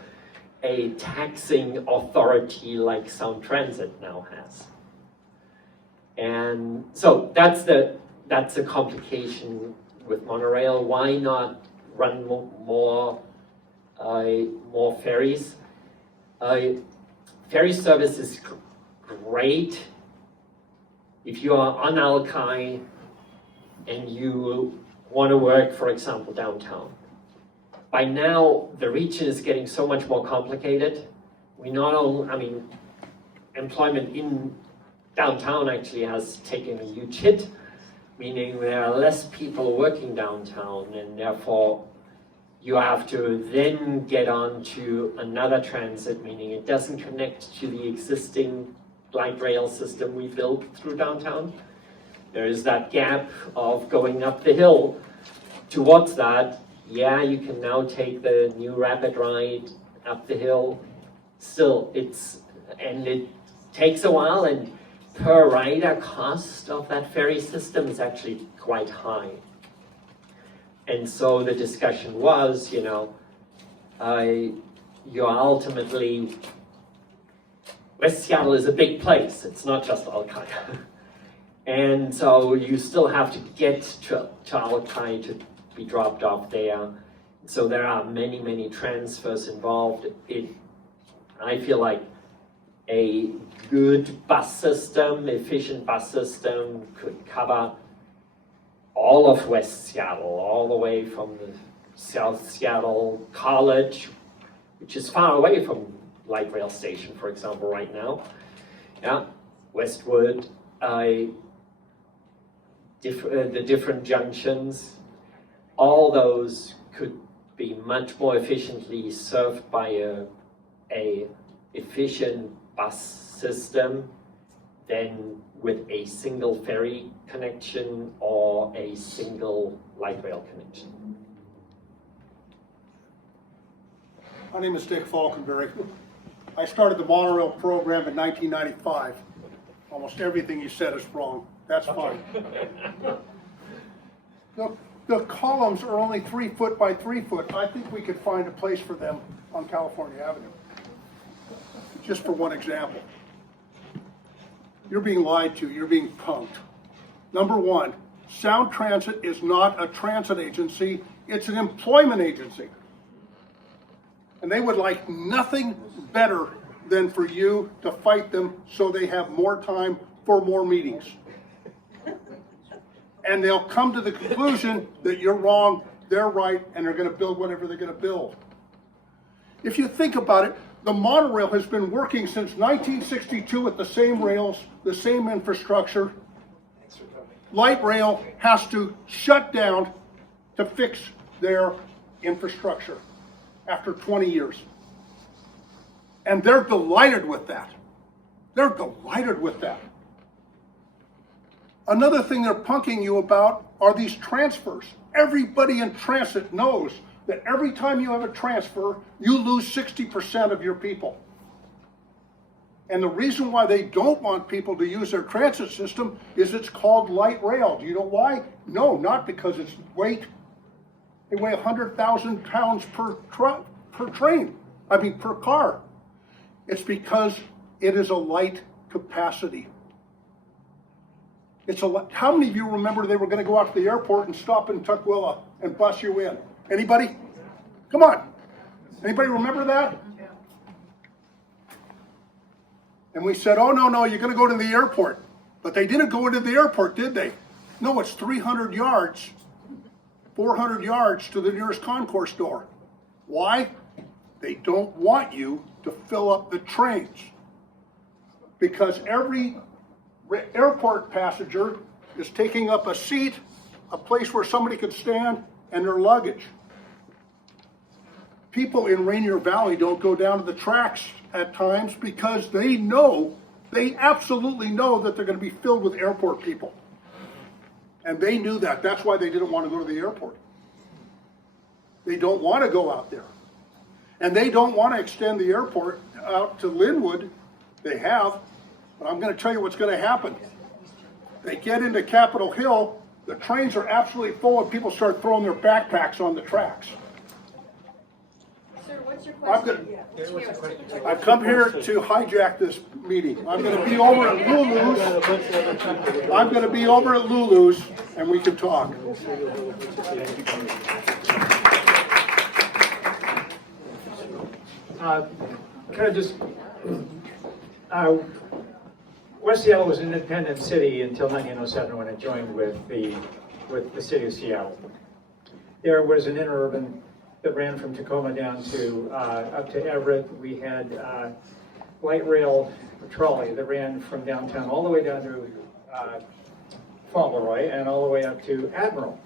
a taxing authority like Sound Transit now has. And so that's the complication with monorail. Why not run more ferries? Ferry service is great if you are on Alki and you want to work, for example, downtown. By now, the region is getting so much more complicated. We not only, employment in downtown actually has taken a huge hit, meaning there are less people working downtown, and therefore you have to then get on to another transit, meaning it doesn't connect to the existing light rail system we built through downtown. There is that gap of going up the hill towards that, yeah, you can now take the new rapid ride up the hill. Still, it takes a while, and per rider cost of that ferry system is actually quite high. And so the discussion was, you're ultimately, West Seattle is a big place, it's not just Alki. And so you still have to get to Alki to be dropped off there. So there are many, many transfers involved. I feel like a good bus system, efficient bus system could cover all of West Seattle, all the way from the South Seattle College, which is far away from light rail station, for example, right now. Yeah, Westwood, the different junctions, all those could be much more efficiently served by a efficient bus system than with a single ferry connection or a single light rail connection. My name is Dick Falkenberry. I started the monorail program in 1995. Almost everything you said is wrong. That's fine. The columns are only 3 foot by 3 foot. I think we could find a place for them on California Avenue. Just for one example. You're being lied to, you're being punked. Number one, Sound Transit is not a transit agency, it's an employment agency. And they would like nothing better than for you to fight them so they have more time for more meetings. And they'll come to the conclusion that you're wrong, they're right, and they're going to build whatever they're going to build. If you think about it, the monorail has been working since 1962 with the same rails, the same infrastructure. Light rail has to shut down to fix their infrastructure after 20 years. And they're delighted with that. They're delighted with that. Another thing they're punking you about are these transfers. Everybody in transit knows that every time you have a transfer, you lose 60% of your people. And the reason why they don't want people to use their transit system is it's called light rail. Do you know why? No, not because it's weight. They weigh 100,000 pounds per train. Per car. It's because it is a light capacity. How many of you remember they were going to go out to the airport and stop in Tukwila and bus you in? Anybody? Come on. Anybody remember that? And we said, oh, no, you're going to go to the airport. But they didn't go into the airport, did they? No, it's 300 yards, 400 yards to the nearest concourse door. Why? They don't want you to fill up the trains. Because every airport passenger is taking up a seat, a place where somebody could stand, and their luggage. People in Rainier Valley don't go down to the tracks at times because they absolutely know that they're going to be filled with airport people. And they knew that. That's why they didn't want to go to the airport. They don't want to go out there. And they don't want to extend the airport out to Linwood. They have. But I'm going to tell you what's going to happen. They get into Capitol Hill, the trains are absolutely full, and people start throwing their backpacks on the tracks. Sir, what's your question? I've come here to hijack this meeting. I'm going to be over at Lulu's. And we can talk. West Seattle was an independent city until 1907 when it joined with the city of Seattle. There was an interurban that ran from Tacoma down to up to Everett. We had light rail trolley that ran from downtown all the way down to Fauntleroy and all the way up to Admiral.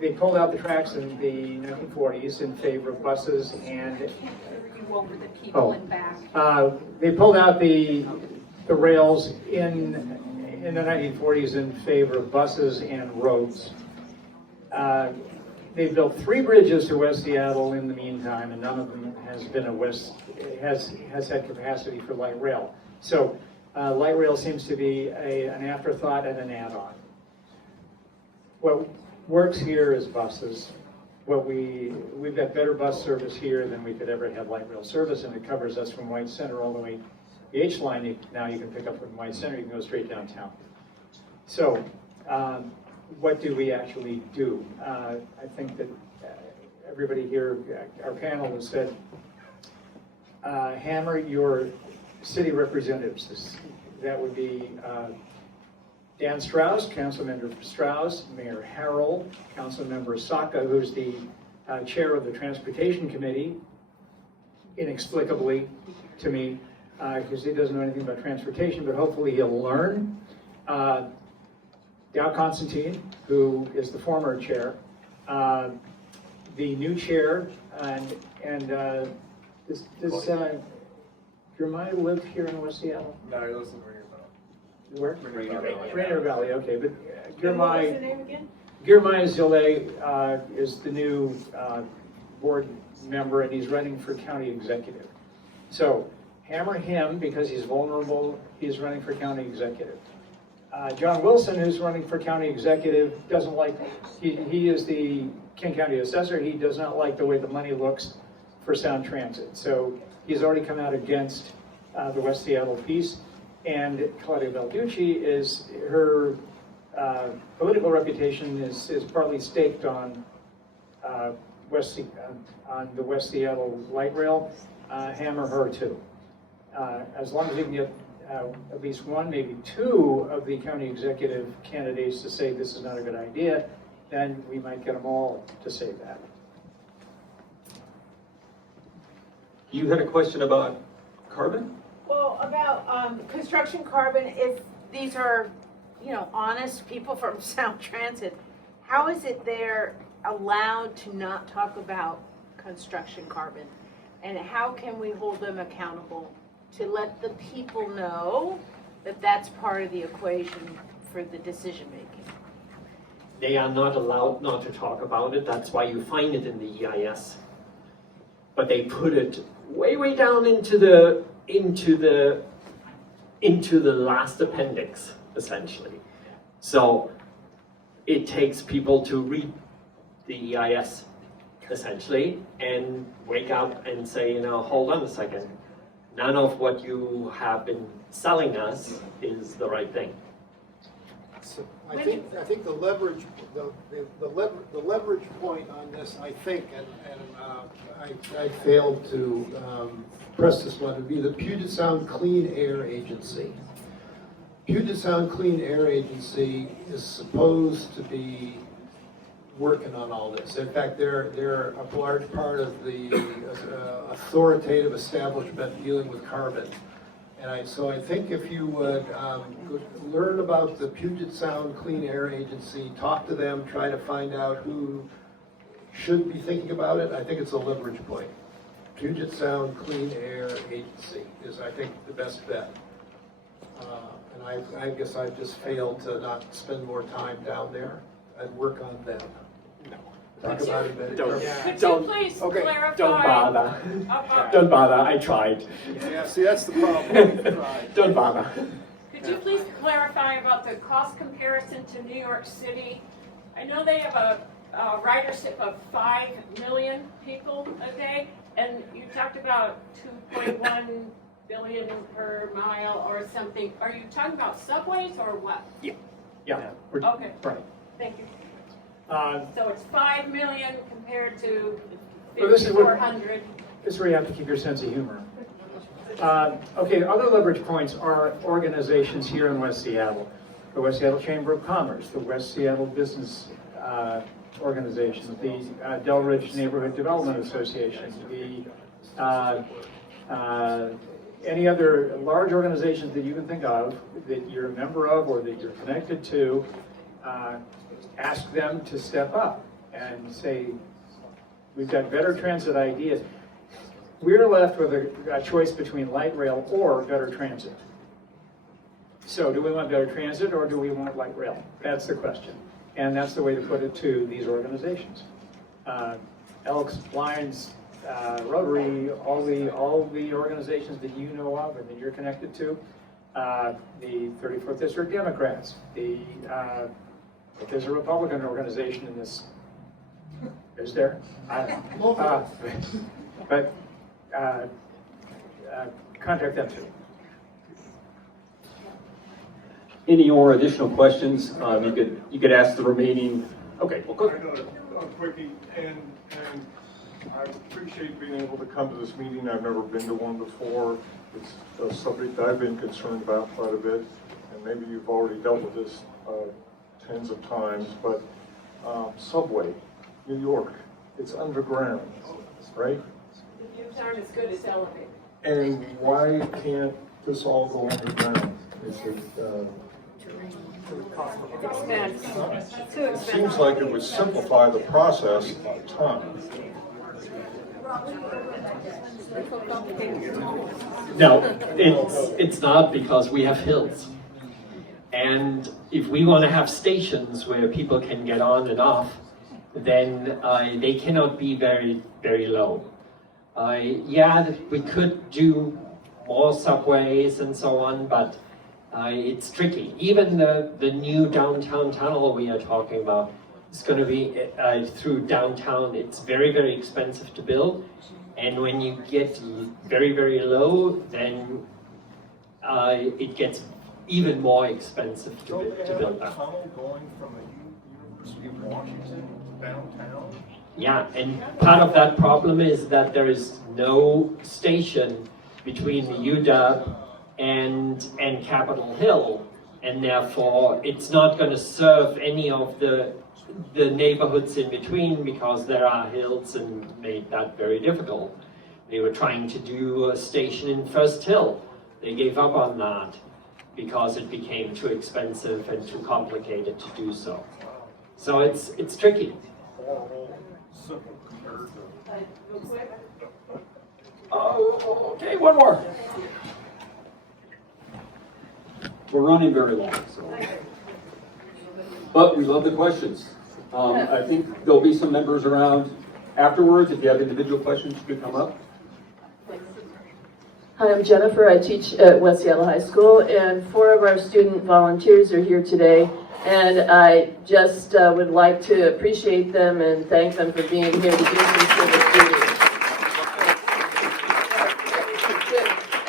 They pulled out the tracks in the 1940s in favor of buses and Over the people in back. they pulled out the rails in the 1940s in favor of buses and roads. They've built 3 bridges to West Seattle in the meantime, and none of them has been has had capacity for light rail. So light rail seems to be an afterthought and an add-on. What works here is buses. We've got better bus service here than we could ever have light rail service, and it covers us from White Center all the way. The H line, now you can pick up from White Center, you can go straight downtown. So, what do we actually do? I think that everybody here, our panel has said, hammer your city representatives. That would be Dan Strauss, Councilmember Strauss, Mayor Harrell, Councilmember Saka, who's the chair of the Transportation Committee, inexplicably to me, because he doesn't know anything about transportation, but hopefully he'll learn. Dow Constantine, who is the former chair, the new chair, and does Jeremiah live here in West Seattle? No, he lives in Rainier Valley. Where? Rainier Valley. Rainier Valley, okay, but What's Jeremiah the name again? Zille is the new board member, and he's running for county executive. So hammer him because he's vulnerable. He's running for county executive. John Wilson, who's running for county executive, doesn't like, he is the King County assessor. He does not like the way the money looks for Sound Transit. So he's already come out against the West Seattle piece. And Claudia Balducci is, her political reputation is partly staked on the West Seattle light rail. Hammer her too. As long as we can get at least 1, maybe 2 of the county executive candidates to say this is not a good idea, then we might get them all to say that. You had a question about carbon? Well, about construction carbon, if these are, honest people from Sound Transit, how is it they're allowed to not talk about construction carbon? And how can we hold them accountable to let the people know that that's part of the equation for the decision making? They are not allowed not to talk about it. That's why you find it in the EIS. But they put it way down into the last appendix, essentially. So it takes people to read the EIS, essentially, and wake up and say, hold on a second. None of what you have been selling us is the right thing. So I think the leverage, the leverage point on this, I think, and I failed to press this one, would be the Puget Sound Clean Air Agency. Puget Sound Clean Air Agency is supposed to be working on all this. In fact, they're a large part of the authoritative establishment dealing with carbon. And so I think if you would learn about the Puget Sound Clean Air Agency, talk to them, try to find out who should be thinking about it, I think it's a leverage point. Puget Sound Clean Air Agency is, I think, the best bet. And I guess I've just failed to not spend more time down there and work on them. Talk about it better. Could you please clarify? Don't bother. Don't bother. I tried. Yeah, see, that's the problem. Don't bother. Could you please clarify about the cost comparison to New York City? I know they have a ridership of 5 million people a day, and you talked about 2.1 billion per mile or something. Are you talking about subways or what? Yeah. Okay. Right. Thank you. So it's 5 million compared to Well, this is what- 5,400. This is where you have to keep your sense of humor. Okay, other leverage points are organizations here in West Seattle. The West Seattle Chamber of Commerce, the West Seattle Business Organization, the Delridge Neighborhood Development Association, any other large organizations that you can think of that you're a member of or that you're connected to, ask them to step up and say, we've got better transit ideas. We're left with a choice between light rail or better transit. So do we want better transit or do we want light rail? That's the question. And that's the way to put it to these organizations. Elks, Lions, Rotary, all the organizations that you know of and that you're connected to, the 34th District Democrats, if there's a Republican organization in this, is there? I don't know. But contact them too. Any more additional questions? You could ask the remaining. Okay, well, go. I got a quickie, and I appreciate being able to come to this meeting. I've never been to one before. It's a subject I've been concerned about quite a bit, and maybe you've already dealt with this tens of times, but subway, New York, it's underground, right? The views aren't as good as elevated. And why can't this all go underground? Is it, Expense. Too it expensive. seems like it would simplify the process a ton. No, it's not, because we have hills. And if we want to have stations where people can get on and off, then they cannot be very, very low. Yeah, we could do more subways and so on, but it's tricky. Even the new downtown tunnel we are talking about is going to be through downtown. It's very, very expensive to build. And when you get very, very low, then it gets even more expensive to build that. Tunnel going from the University of Washington to downtown? Yeah, and part of that problem is that there is no station between the UW and Capitol Hill, and therefore it's not going to serve any of the neighborhoods in between, because there are hills, and made that very difficult. They were trying to do a station in First Hill. They gave up on that because it became too expensive and too complicated to do so. So it's tricky. Simple compared to... Oh, okay, one more. We're running very long, so. But we love the questions. I think there'll be some members around afterwards. If you have individual questions, you could come up. Hi, I'm Jennifer. I teach at West Seattle High School, and 4 of our student volunteers are here today. And I just would like to appreciate them and thank them for being here to do some civic duty.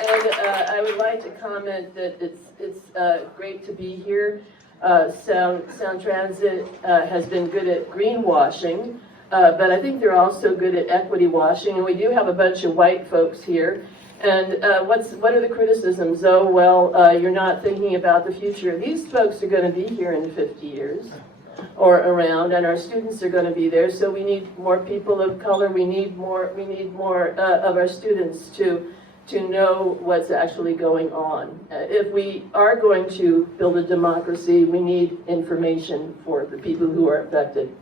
And I would like to comment that it's great to be here. Sound Transit has been good at greenwashing, but I think they're also good at equity washing. And we do have a bunch of white folks here. And what are the criticisms? Oh, well, you're not thinking about the future. These folks are going to be here in 50 years or around, and our students are going to be there. So we need more people of color. We need more of our students to know what's actually going on. If we are going to build a democracy, we need information for the people who are affected.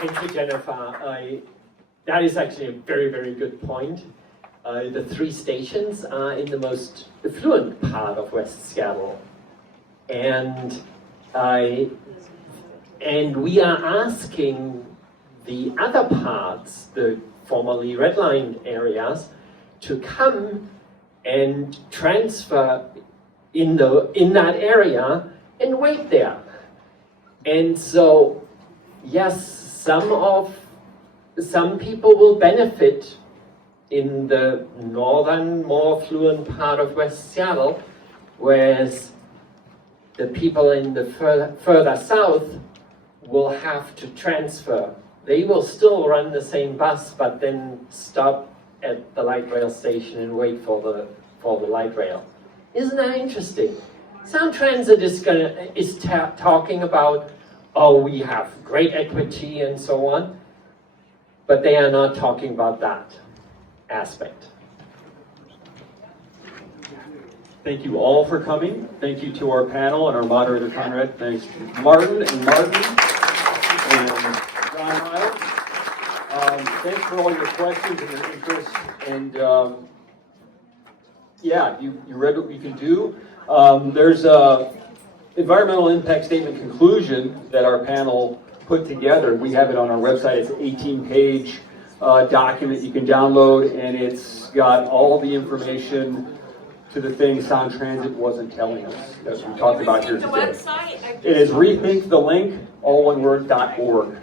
Thank you, Jennifer. That is actually a very, very good point. The 3 stations are in the most affluent part of West Seattle. And we are asking the other parts, the formerly redlined areas, to come and transfer in that area and wait there. And so, yes, some people will benefit in the northern, more affluent part of West Seattle, whereas the people in the further south will have to transfer. They will still run the same bus, but then stop at the light rail station and wait for the light rail. Isn't that interesting? Sound Transit is talking about, oh, we have great equity and so on, but they are not talking about that aspect. Thank you all for coming. Thank you to our panel and our moderator, Conrad. Thanks to Martin and John Niles. Thanks for all your questions and your interest. And yeah, you read what we can do. There's a environmental impact statement conclusion that our panel put together. We have it on our website. It's an 18-page document you can download, and it's got all the information to the things Sound Transit wasn't telling us that we talked about here The today. website? It is ReThinkTheLink, all one word, .org.